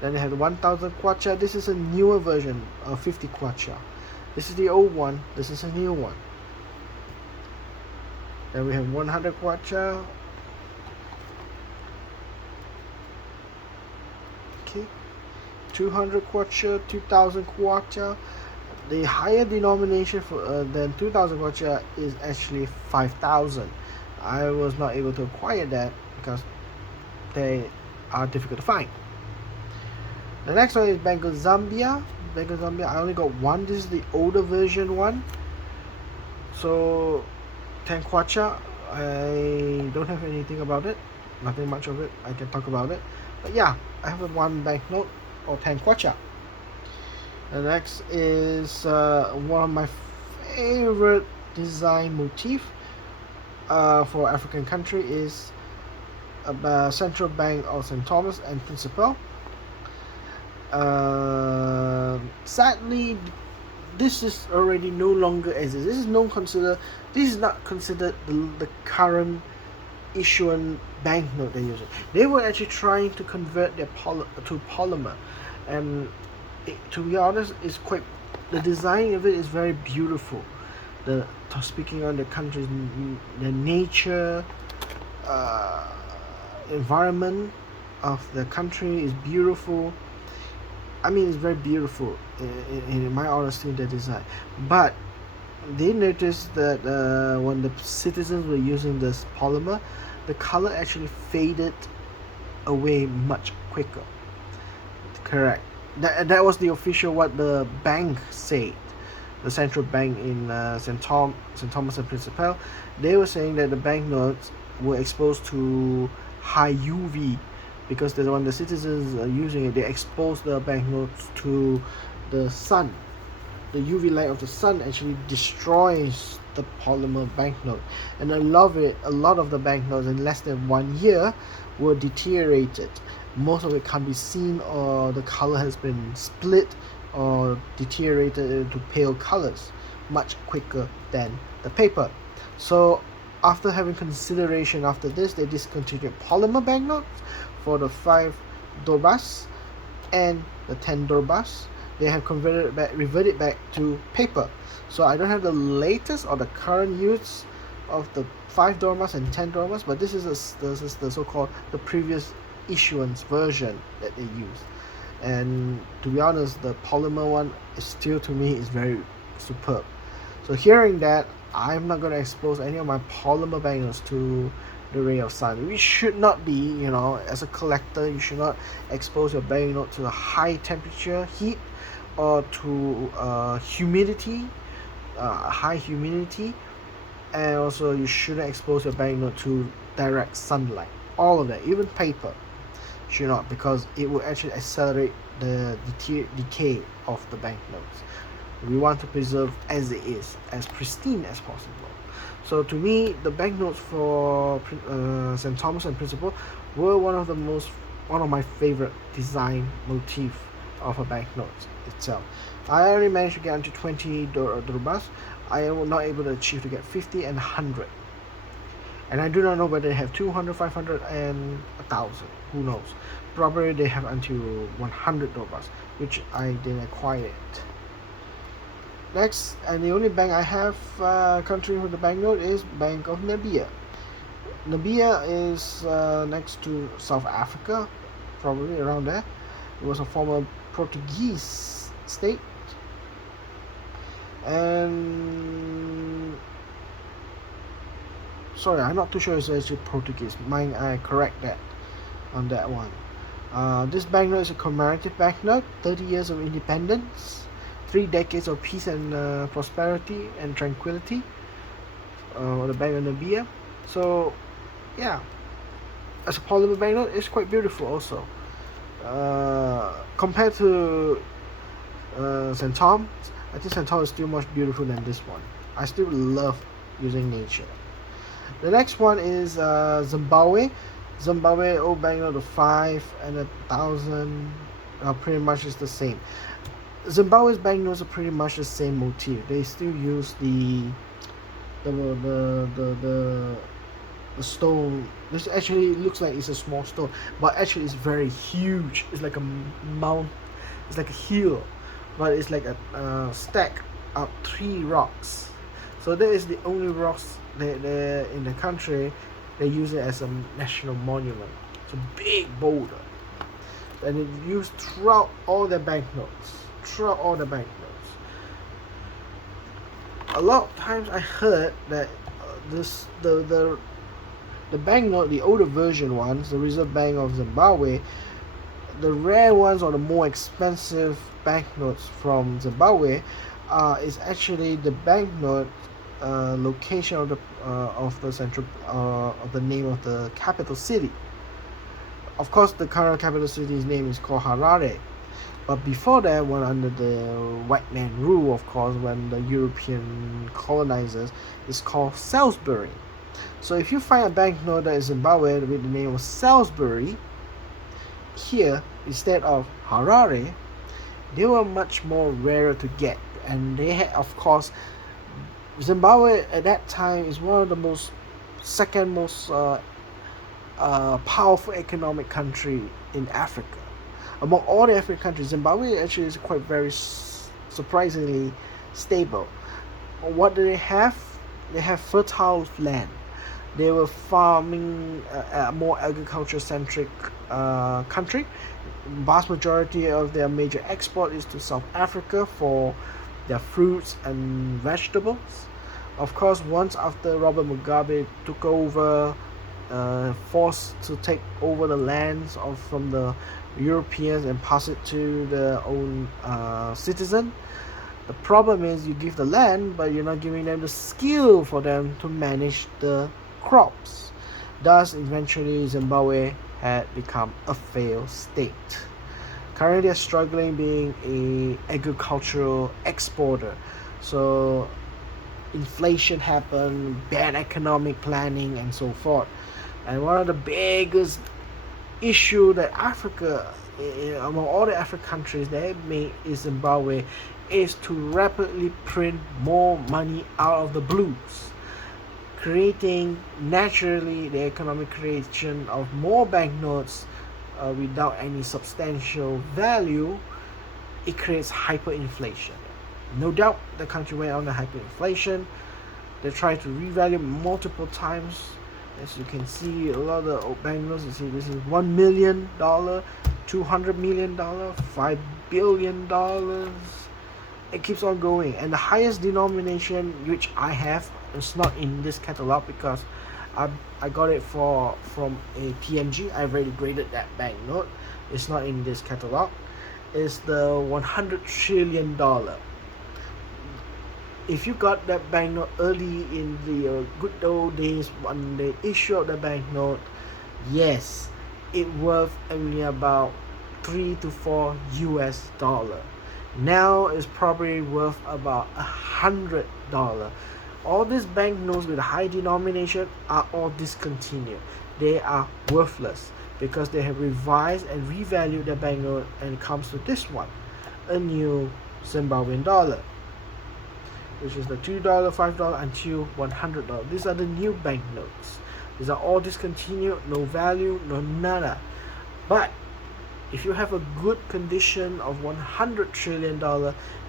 Then they have the 1000 kwacha. This is a newer version of 50 kwacha. This is the old one. This is a new one. Then we have 100 kwacha. Okay. 200 kwacha, 2000 kwacha. The higher denomination for than 2000 kwacha is actually 5000. I was not able to acquire that because they are difficult to find. The next one is Bank of Zambia. Bank of Zambia, I only got one. This is the older version one. So 10 kwacha, I don't have anything about it. Nothing much of it I can talk about it. But yeah, I have one banknote or 10 kwacha. The next is one of my favorite design motif for African country is Central Bank of St. Thomas and Principe. Sadly, this is already no longer exists. This is not considered the current issuing banknote they're using. They were actually trying to convert their to polymer, and to be honest, the design of it is very beautiful. Speaking on the country's the nature, environment of the country is beautiful. I mean, it's very beautiful in my honesty, the design. But they noticed that when the citizens were using this polymer, the color actually faded away much quicker. Correct. That was the official what the bank said. The central bank in St. Thomas and Principe, they were saying that the banknotes were exposed to high UV, because when the citizens are using it, they expose the banknotes to the sun. The UV light of the sun actually destroys the polymer banknote, and a lot of the banknotes in less than 1 year were deteriorated. Most of it can't be seen, or the color has been split or deteriorated into pale colors much quicker than the paper. So after having consideration after this, they discontinued polymer banknotes for the 5 dorbas and the 10 dorbas. They have reverted back to paper. So I don't have the latest or the current use of the 5 dorbas and 10 dorbas, but this is the so-called the previous issuance version that they use. And to be honest, the polymer one is still, to me, is very superb. So hearing that, I'm not going to expose any of my polymer banknotes to the ray of sun. We should not be, as a collector, you should not expose your banknote to a high temperature heat, or to humidity, high humidity, and also you shouldn't expose your banknote to direct sunlight. All of that, even paper, should not, because it will actually accelerate the decay of the banknotes. We want to preserve as it is, as pristine as possible. So to me, the banknotes for St. Thomas and Principe were one of my favorite design motif of a banknote itself. I only managed to get into 20 dorbas. I was not able to achieve to get 50 and 100. And I do not know whether they have 200, 500, and 1,000. Who knows? Probably they have until 100 dollars, which I didn't acquire it. Next, and the only bank I have country with the banknote is Bank of Namibia. Namibia is next to South Africa, probably around there. It was a former Portuguese state, and sorry, I'm not too sure it's actually Portuguese. Mine, I correct that on that one. This banknote is a commemorative banknote, 30 years of independence, 3 decades of peace and prosperity and tranquility. The Bank of Namibia. So, yeah, as a polymer banknote, it's quite beautiful also. Compared to St. Thomas, I think St. Thomas is still much beautiful than this one. I still love using nature. The next one is Zimbabwe. Zimbabwe old banknote of 5 and 1,000 pretty much is the same. Zimbabwe's banknotes are pretty much the same motif. They still use the stone. This actually looks like it's a small stone, but actually it's very huge. It's like a mount. It's like a hill, but it's like a stack of 3 rocks. So that is the only rocks that in the country. They use it as a national monument. It's a big boulder, and it's used throughout all the banknotes. A lot of times I heard that the banknote, the older version ones, the Reserve Bank of Zimbabwe, the rare ones or the more expensive banknotes from Zimbabwe, is actually the banknote location of the central of the name of the capital city. Of course, the current capital city's name is called Harare. But before that, when under the white man rule, of course, when the European colonizers, it's called Salisbury. So if you find a banknote that is Zimbabwe with the name of Salisbury here instead of Harare, they were much more rarer to get. And they had, of course, Zimbabwe at that time is one of the second most powerful economic country in Africa. Among all the African countries, Zimbabwe actually is quite very surprisingly stable. What do they have? They have fertile land. They were farming a more agriculture-centric country. Vast majority of their major export is to South Africa for their fruits and vegetables. Of course, once after Robert Mugabe took over, forced to take over the lands from the Europeans and pass it to their own citizen. The problem is you give the land, but you're not giving them the skill for them to manage the crops. Thus, eventually, Zimbabwe had become a failed state. Currently, they're struggling being an agricultural exporter. So, inflation happened, bad economic planning, and so forth. And one of the biggest issue that Africa, among all the African countries that have made is Zimbabwe, is to rapidly print more money out of the blues, creating naturally the economic creation of more banknotes without any substantial value. It creates hyperinflation. No doubt the country went on the hyperinflation. They tried to revalue multiple times. As you can see, a lot of the banknotes, you see this is $1 million, $200 million, $5 billion. It keeps on going. And the highest denomination which I have is not in this catalog because I got it from a PMG. I've already graded that banknote. It's not in this catalog. It's the $100 trillion. If you got that banknote early in the good old days when they issued the banknote, yes, it worth only about $3 to $4 US. Now it's probably worth about $100. All these banknotes with high denomination are all discontinued. They are worthless because they have revised and revalued the banknote, and it comes to this one, a new Zimbabwean dollar, which is the $2, $5 until $100. These are the new banknotes. These are all discontinued, no value, no nada. But if you have a good condition of $100 trillion,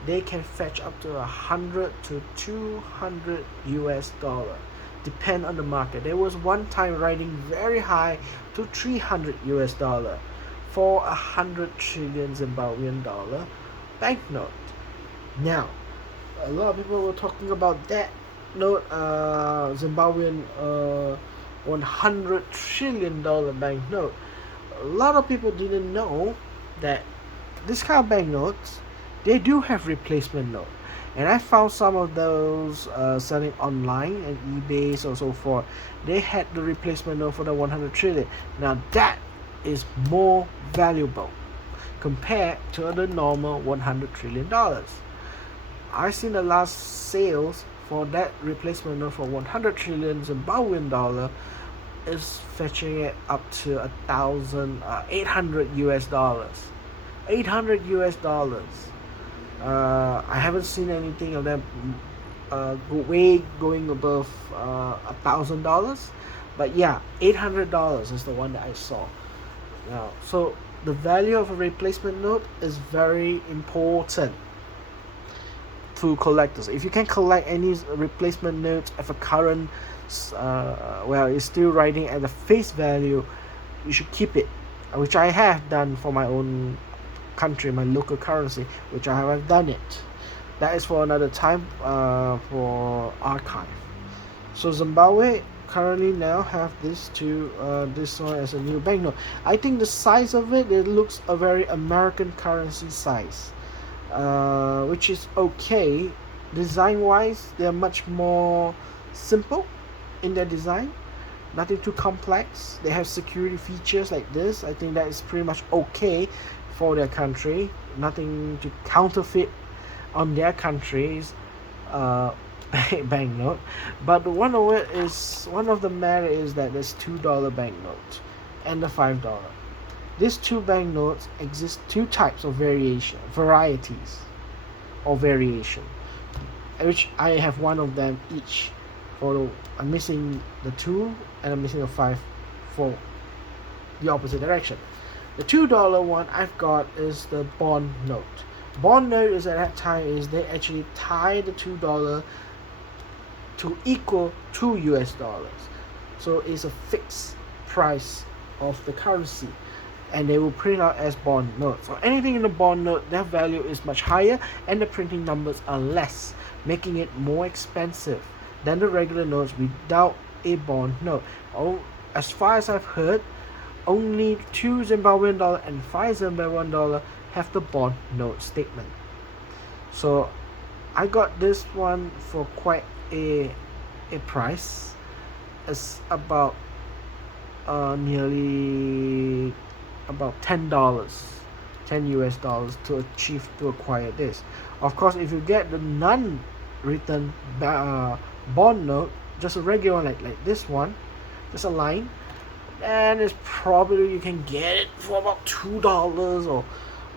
they can fetch up to 100 to 200 US dollar, depend on the market. There was one time riding very high to 300 US dollar for 100 trillion Zimbabwean dollar banknote. Now, a lot of people were talking about that note, Zimbabwean $100 trillion banknote. A lot of people didn't know that this kind of banknotes, they do have replacement note, and I found some of those selling online and eBay or so forth. They had the replacement note for the 100 trillion. Now that is more valuable compared to the normal 100 trillion dollars. I seen the last sales for that replacement note for 100 trillion Zimbabwean dollar is fetching it up to 800 US dollars. 800 US dollars. I haven't seen anything of them way going above $1,000, but yeah, $800 is the one that I saw. Now, so the value of a replacement note is very important to collectors. If you can collect any replacement notes of a current, it's still riding at the face value, you should keep it, which I have done for my own country, my local currency, which I have done it. That is for another time, for archive. So Zimbabwe currently now have this one as a new banknote. I think the size of it looks a very American currency size, which is okay. Design wise, they're much more simple in their design, nothing too complex. They have security features like this. I think that is pretty much okay for their country. Nothing to counterfeit on their country's banknote. But one of the matter is that there's $2 banknote and the $5. These two banknotes exist two types of varieties or variation, which I have one of them each. I'm missing the 2 and I'm missing a 5 for the opposite direction. The $2 one I've got is the bond note. Bond note is at that time is they actually tie the $2 to equal to US dollars. So it's a fixed price of the currency, and they will print out as bond notes. So anything in the bond note, their value is much higher and the printing numbers are less, making it more expensive than the regular notes without a bond note. As far as I've heard, only 2 Zimbabwean dollar and 5 Zimbabwean dollar have the bond note statement. So I got this one for quite a price. It's about nearly about $10, 10 US dollars to acquire this. Of course, if you get the non-written bond note, just a regular one like this one, just a line, and it's probably you can get it for about $2 or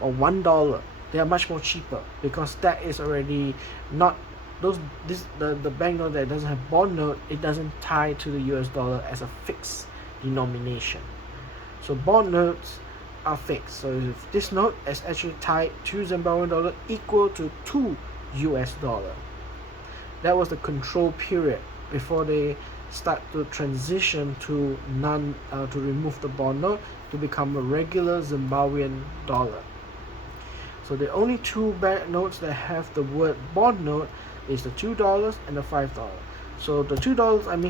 $1. They are much more cheaper because that is already not the banknote that doesn't have bond note. It doesn't tie to the US dollar as a fixed denomination. So bond notes are fixed. So if this note is actually tied to Zimbabwean dollar equal to 2 US dollar. That was the control period before they start to transition to to remove the bond note to become a regular Zimbabwean dollar. So the only two banknotes that have the word bond note is the $2 and the $5. So the $2 I'm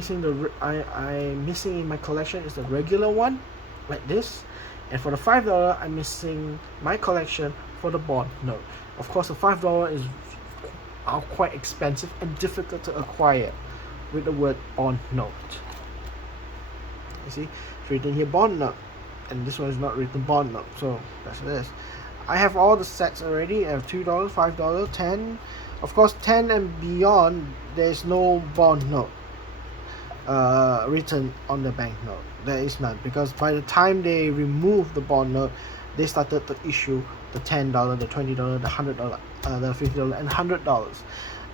missing in my collection is the regular one, like this, and for the $5 I'm missing my collection for the bond note. Of course, the $5 is quite expensive and difficult to acquire with the word bond note. You see, it's written here bond note, and this one is not written bond note. So that's this. I have all the sets already. I have $2, $5, 10. Of course, 10 and beyond, there's no bond note written on the banknote. There is none, because by the time they removed the bond note, they started to issue the $10, the $20, the $100, the $50, and $100.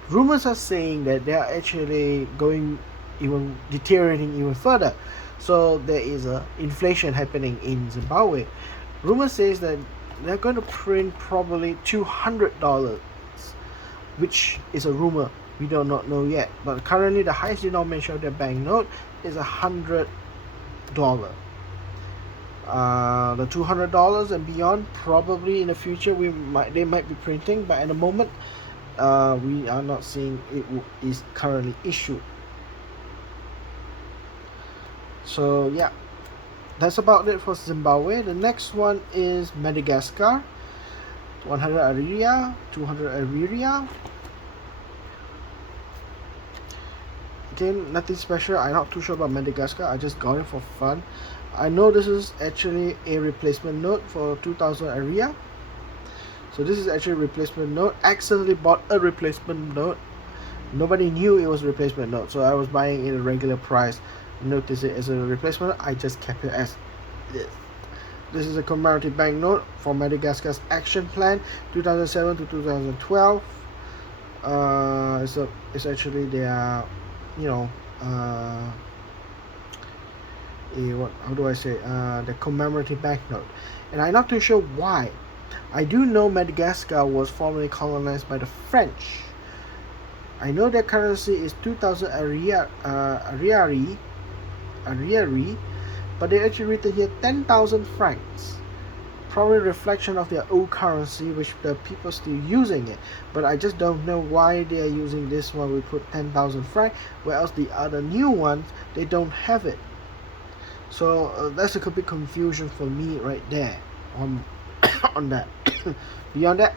Rumors are saying that they are actually going even deteriorating even further. So there is a inflation happening in Zimbabwe. Rumor says that they're going to print probably $200, which is a rumor. We do not know yet. But currently, the highest denomination of their banknote is $100. The $200 and beyond, probably in the future they might be printing, but at the moment, we are not seeing it is currently issued. So yeah, that's about it for Zimbabwe. The next one is Madagascar. 100 Ariria, 200 Ariria. Again, nothing special. I'm not too sure about Madagascar. I just got it for fun. I know this is actually a replacement note for 2000 Aria. So this is actually a replacement note. Accidentally bought a replacement note. Nobody knew it was a replacement note, so I was buying it at a regular price. Notice it as a replacement. I just kept it as this. This is a commemorative banknote for Madagascar's action plan 2007 to 2012. It's actually their, the commemorative banknote, and I'm not too sure why. I do know Madagascar was formerly colonized by the French. I know their currency is 2000 Ariari, but they actually written here 10,000 francs. Probably a reflection of their old currency, which the people still using it. But I just don't know why they are using this one. We put 10,000 francs, whereas the other new ones, they don't have it. So that's a bit confusion for me right there on on that. Beyond that,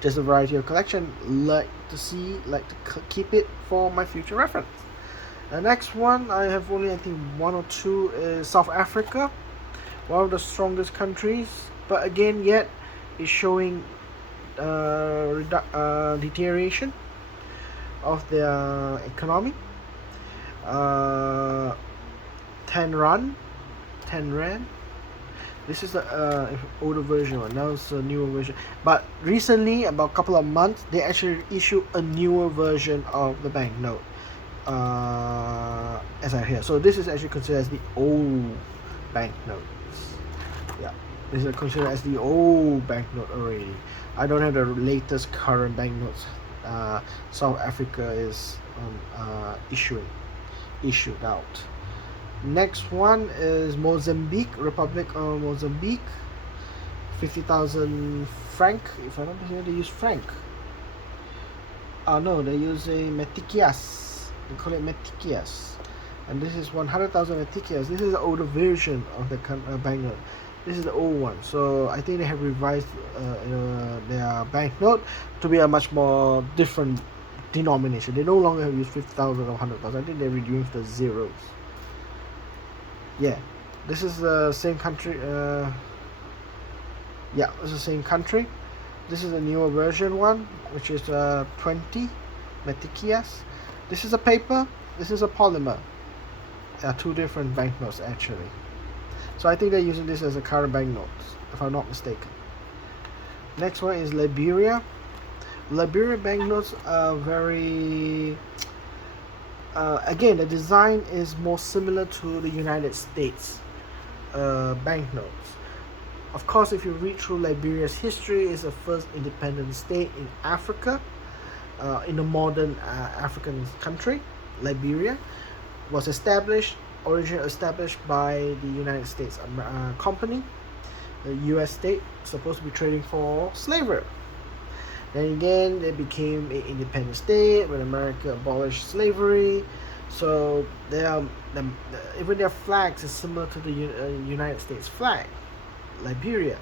just a variety of collection. Like to keep it for my future reference. The next one, I have only I think one or two, is South Africa, one of the strongest countries, but again yet is showing deterioration of their economy. 10 rand. This is the older version one. Now it's a newer version. But recently, about a couple of months, they actually issued a newer version of the banknote. As I hear, so this is actually considered as the old banknotes. Yeah, this is considered as the old banknote already. I don't have the latest current banknotes. South Africa is issued out. Next one is Mozambique, Republic of Mozambique. 50,000 franc. If I'm not mistaken, they use franc. No, they're using metiquias. They call it metiquias. And this is 100,000 metiquias. This is the older version of the banknote. This is the old one. So I think they have revised their banknote to be a much more different denomination. They no longer use 50,000 or 100,000. I think they reduced the zeros. Yeah, this is the same country. Yeah, it's the same country. This is a newer version one, which is 20 metiquias. This is a paper. This is a polymer. Two different banknotes actually. So I think they're using this as a current banknotes, if I'm not mistaken. Next one is Liberia. Liberia banknotes are very. Again, the design is more similar to the United States banknotes. Of course, if you read through Liberia's history, it's the first independent state in Africa, in a modern African country. Liberia was originally established by the United States company, the U.S. state, supposed to be trading for slavery. Then again, they became an independent state when America abolished slavery. So even their flags is similar to the United States flag, Liberia.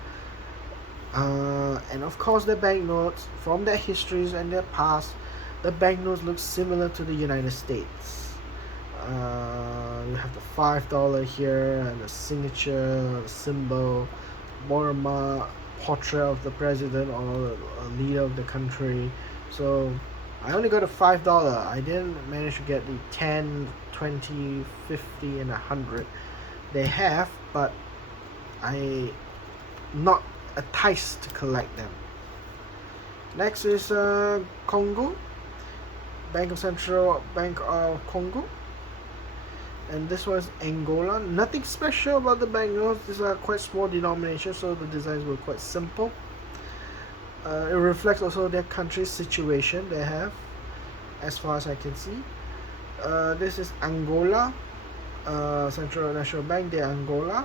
And of course, the banknotes, from their histories and their past, the banknotes look similar to the United States. You have the $5 here and the signature, the symbol, watermark, portrait of the president or a leader of the country. So I only got a $5. I didn't manage to get the 10, 20, 50 and 100 they have, but I not enticed to collect them. Next is Congo. Central Bank of Congo. And this was Angola. Nothing special about the banknotes. These are quite small denominations, so the designs were quite simple. It reflects also their country's situation they have, as far as I can see. This is Angola, Central National Bank de Angola,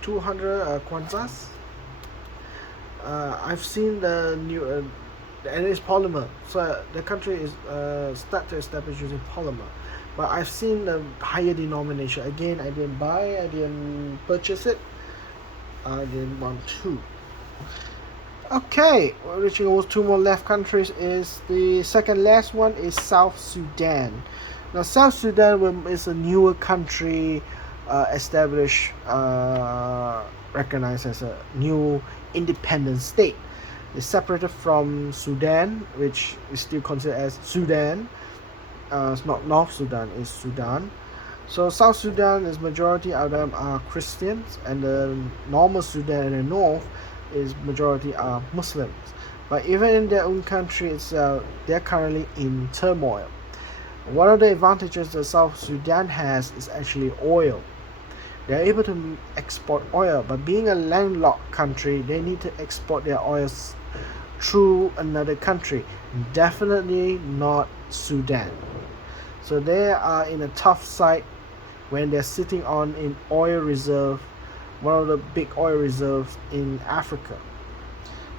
200 kwanzas. I've seen the new, and it's polymer, so the country is start to establish using polymer. But I've seen the higher denomination. Again, I didn't buy, I didn't purchase it, I didn't want to. Okay, reaching those two more left countries is the second last one is South Sudan. Now, South Sudan is a newer country established, recognized as a new independent state. It's separated from Sudan, which is still considered as Sudan. It's not North Sudan, it's Sudan. So South Sudan is majority of them are Christians, and the normal Sudan in the north is majority are Muslims. But even in their own country itself, they're currently in turmoil. One of the advantages that South Sudan has is actually oil. They're able to export oil, but being a landlocked country, they need to export their oils through another country. Definitely not Sudan. So they are in a tough site when they're sitting on an oil reserve, one of the big oil reserves in Africa.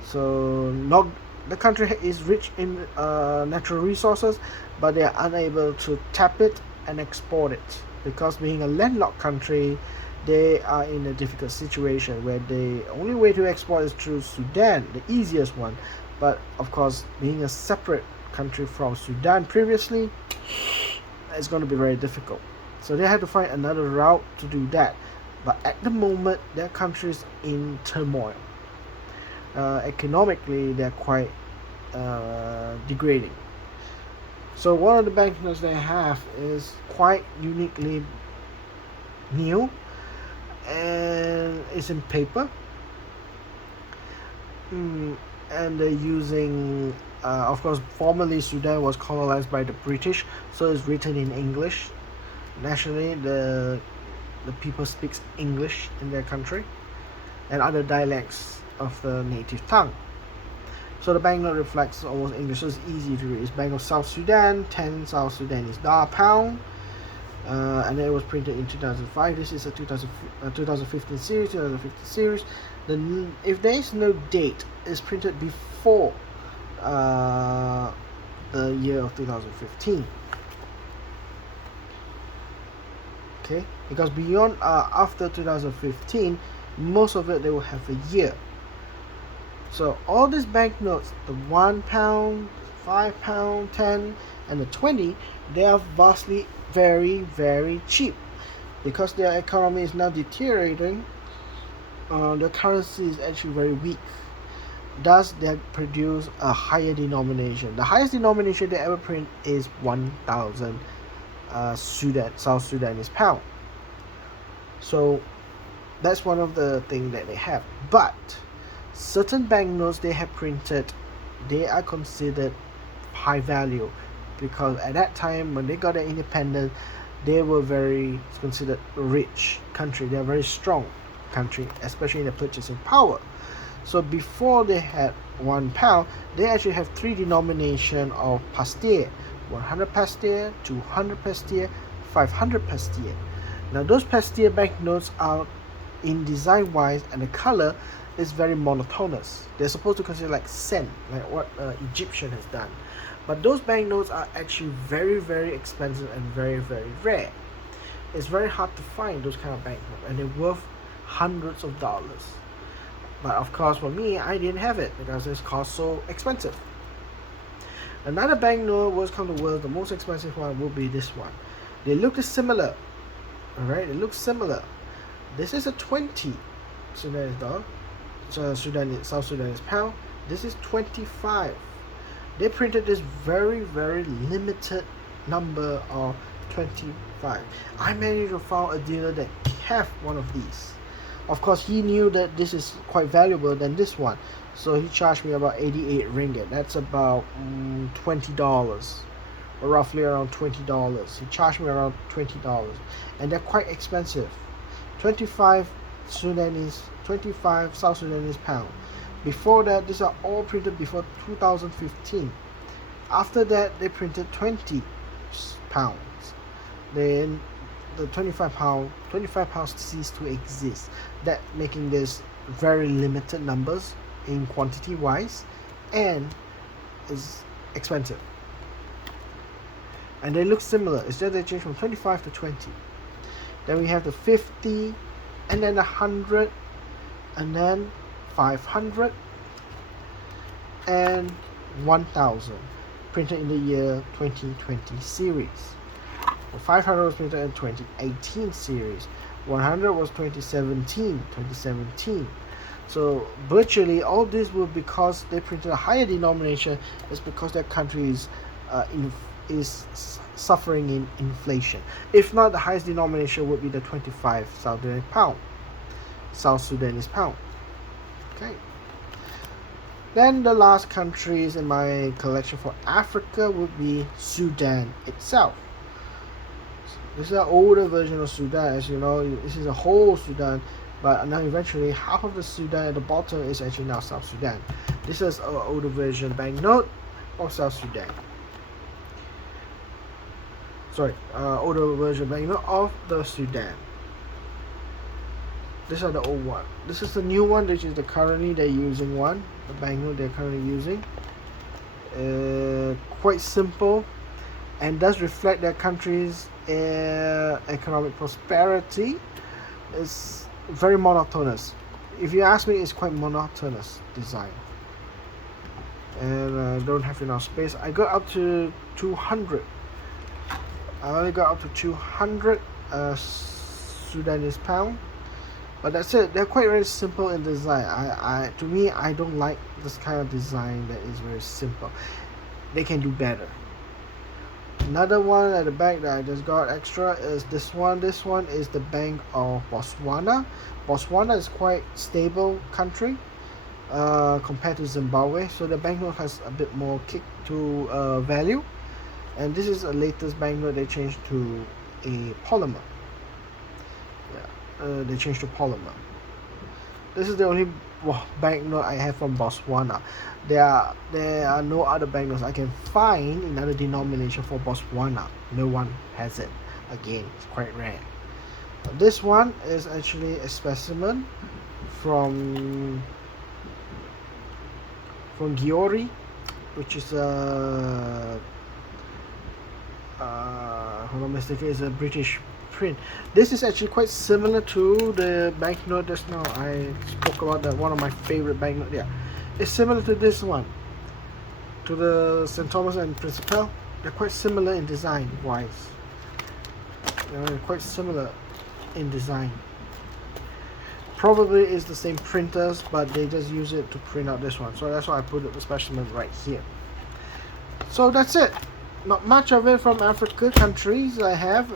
So not the country is rich in natural resources, but they are unable to tap it and export it because being a landlocked country, they are in a difficult situation where the only way to export is through Sudan, the easiest one. But of course, being a separate country from Sudan previously, it's going to be very difficult. So they had to find another route to do that. But at the moment, their country is in turmoil. Economically, they're quite degrading. So one of the banknotes they have is quite uniquely new, and it's in paper. And they're using, of course, formerly Sudan was colonized by the British, so it's written in English. Nationally, the people speaks English in their country and other dialects of the native tongue. So the banknote reflects almost English, so it's easy to read. It's Bank of South Sudan, 10 South Sudanese pound, and it was printed in 2005. This is a 2015 series. If there is no date, it's printed before the year of 2015. Okay, because beyond after 2015, most of it they will have a year. So all these banknotes, the £1, £5, 10, and the 20, they are vastly very, very cheap because their economy is now deteriorating. The currency is actually very weak. Thus, they produce a higher denomination. The highest denomination they ever print is 1,000 South Sudanese pound. So that's one of the things that they have. But certain banknotes they have printed, they are considered high value because at that time when they got their independence, they were very considered rich country. They are very strong country, especially in the purchasing power. So before they had £1, they actually have 3 denomination of pastille: 100 pastille, 200 pastille, 500 pastille. Now those pastille banknotes are in design wise and the color is very monotonous. They're supposed to consider like cent, like what Egyptian has done. But those banknotes are actually very, very expensive and very, very rare. It's very hard to find those kind of banknotes, and they're worth hundreds of dollars. But of course, for me, I didn't have it because it's cost so expensive. Another banknote was come to world, the most expensive one will be this one. They look similar. Alright, it looks similar. This is a 20 Sudanese dollar. South Sudanese pound. This is 25. They printed this very, very limited number of 25. I managed to find a dealer that have one of these. Of course, he knew that this is quite valuable than this one, so he charged me about 88 ringgit. That's about $20. roughly around $20. He charged me around $20, and they're quite expensive. 25 25 South Sudanese pound. Before that, these are all printed before 2015. After that, they printed 20 pounds. Then the 25 pounds ceased to exist. That making this very limited numbers in quantity wise, and is expensive. And they look similar. It's just they change from 25 to 20. Then we have the 50, and then 100, and then 500, and 1000, printed in the year 2020 series. 500 was printed in 2018 series. 100 was 2017. So virtually all this will, because they printed a higher denomination, is because their country is suffering in inflation. If not, the highest denomination would be the 25 South Sudanese pound. Okay. Then the last countries in my collection for Africa would be Sudan itself. This is an older version of Sudan. As you know, this is a whole Sudan, but now eventually half of the Sudan at the bottom is actually now South Sudan. This is an older version banknote of South Sudan. Older version banknote of the Sudan. These are the old one. This is the new one, which is the currently they're using one. The banknote they're currently using. Quite simple, and does reflect their country's economic prosperity. It's very monotonous. If you ask me, it's quite monotonous design. And I don't have enough space. I got up to 200. I only got up to 200 Sudanese pound. But that's it. They're quite very simple in design. To me, I don't like this kind of design that is very simple. They can do better. Another one at the back that I just got extra is this one. This one is the Bank of Botswana. Botswana is quite stable country compared to Zimbabwe, so the banknote has a bit more kick to value. And this is a latest banknote they changed to a polymer. They changed to polymer. This is the only banknote I have from Botswana. There are no other banknotes I can find in other denomination for Botswana. No one has it. Again, it's quite rare. This one is actually a specimen from Giori, which is if I'm not mistaken, is a British print. This is actually quite similar to the banknote just now. I spoke about that, one of my favorite banknote. Yeah, it's similar to this one, to the St. Thomas and Principal. They're quite similar in design wise. They're quite similar in design. Probably is the same printers, but they just use it to print out this one. So that's why I put the specimen right here. So that's it. Not much of it from Africa countries I have,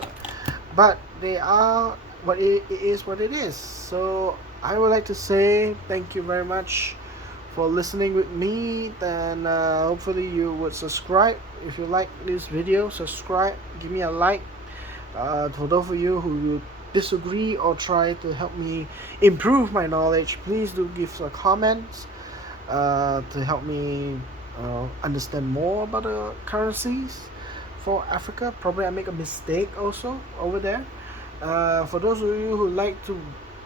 but they are what it is. What it is. So I would like to say thank you very much for listening with me. Then hopefully you would subscribe if you like this video. Subscribe, give me a like. For those of you who disagree or try to help me improve my knowledge, please do give some comments to help me understand more about the currencies for Africa. Probably I make a mistake also over there. For those of you who like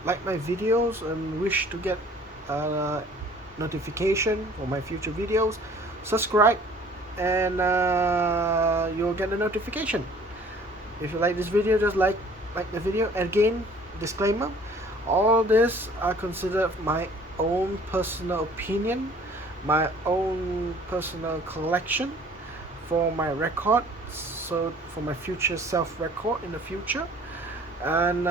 my videos and wish to get notification for my future videos, subscribe and you'll get the notification. If you like this video, just like the video. Again, disclaimer, all this are considered my own personal opinion, my own personal collection for my record, so for my future self-record in the future. And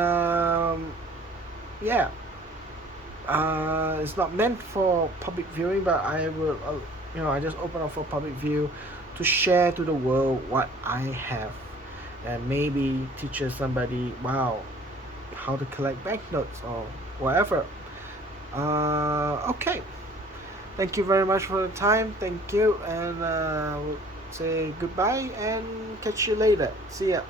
it's not meant for public viewing, but I will I just open up for public view to share to the world what I have, and maybe teaches somebody how to collect banknotes or whatever. Okay, thank you very much for the time. Thank you, and say goodbye and catch you later. See ya.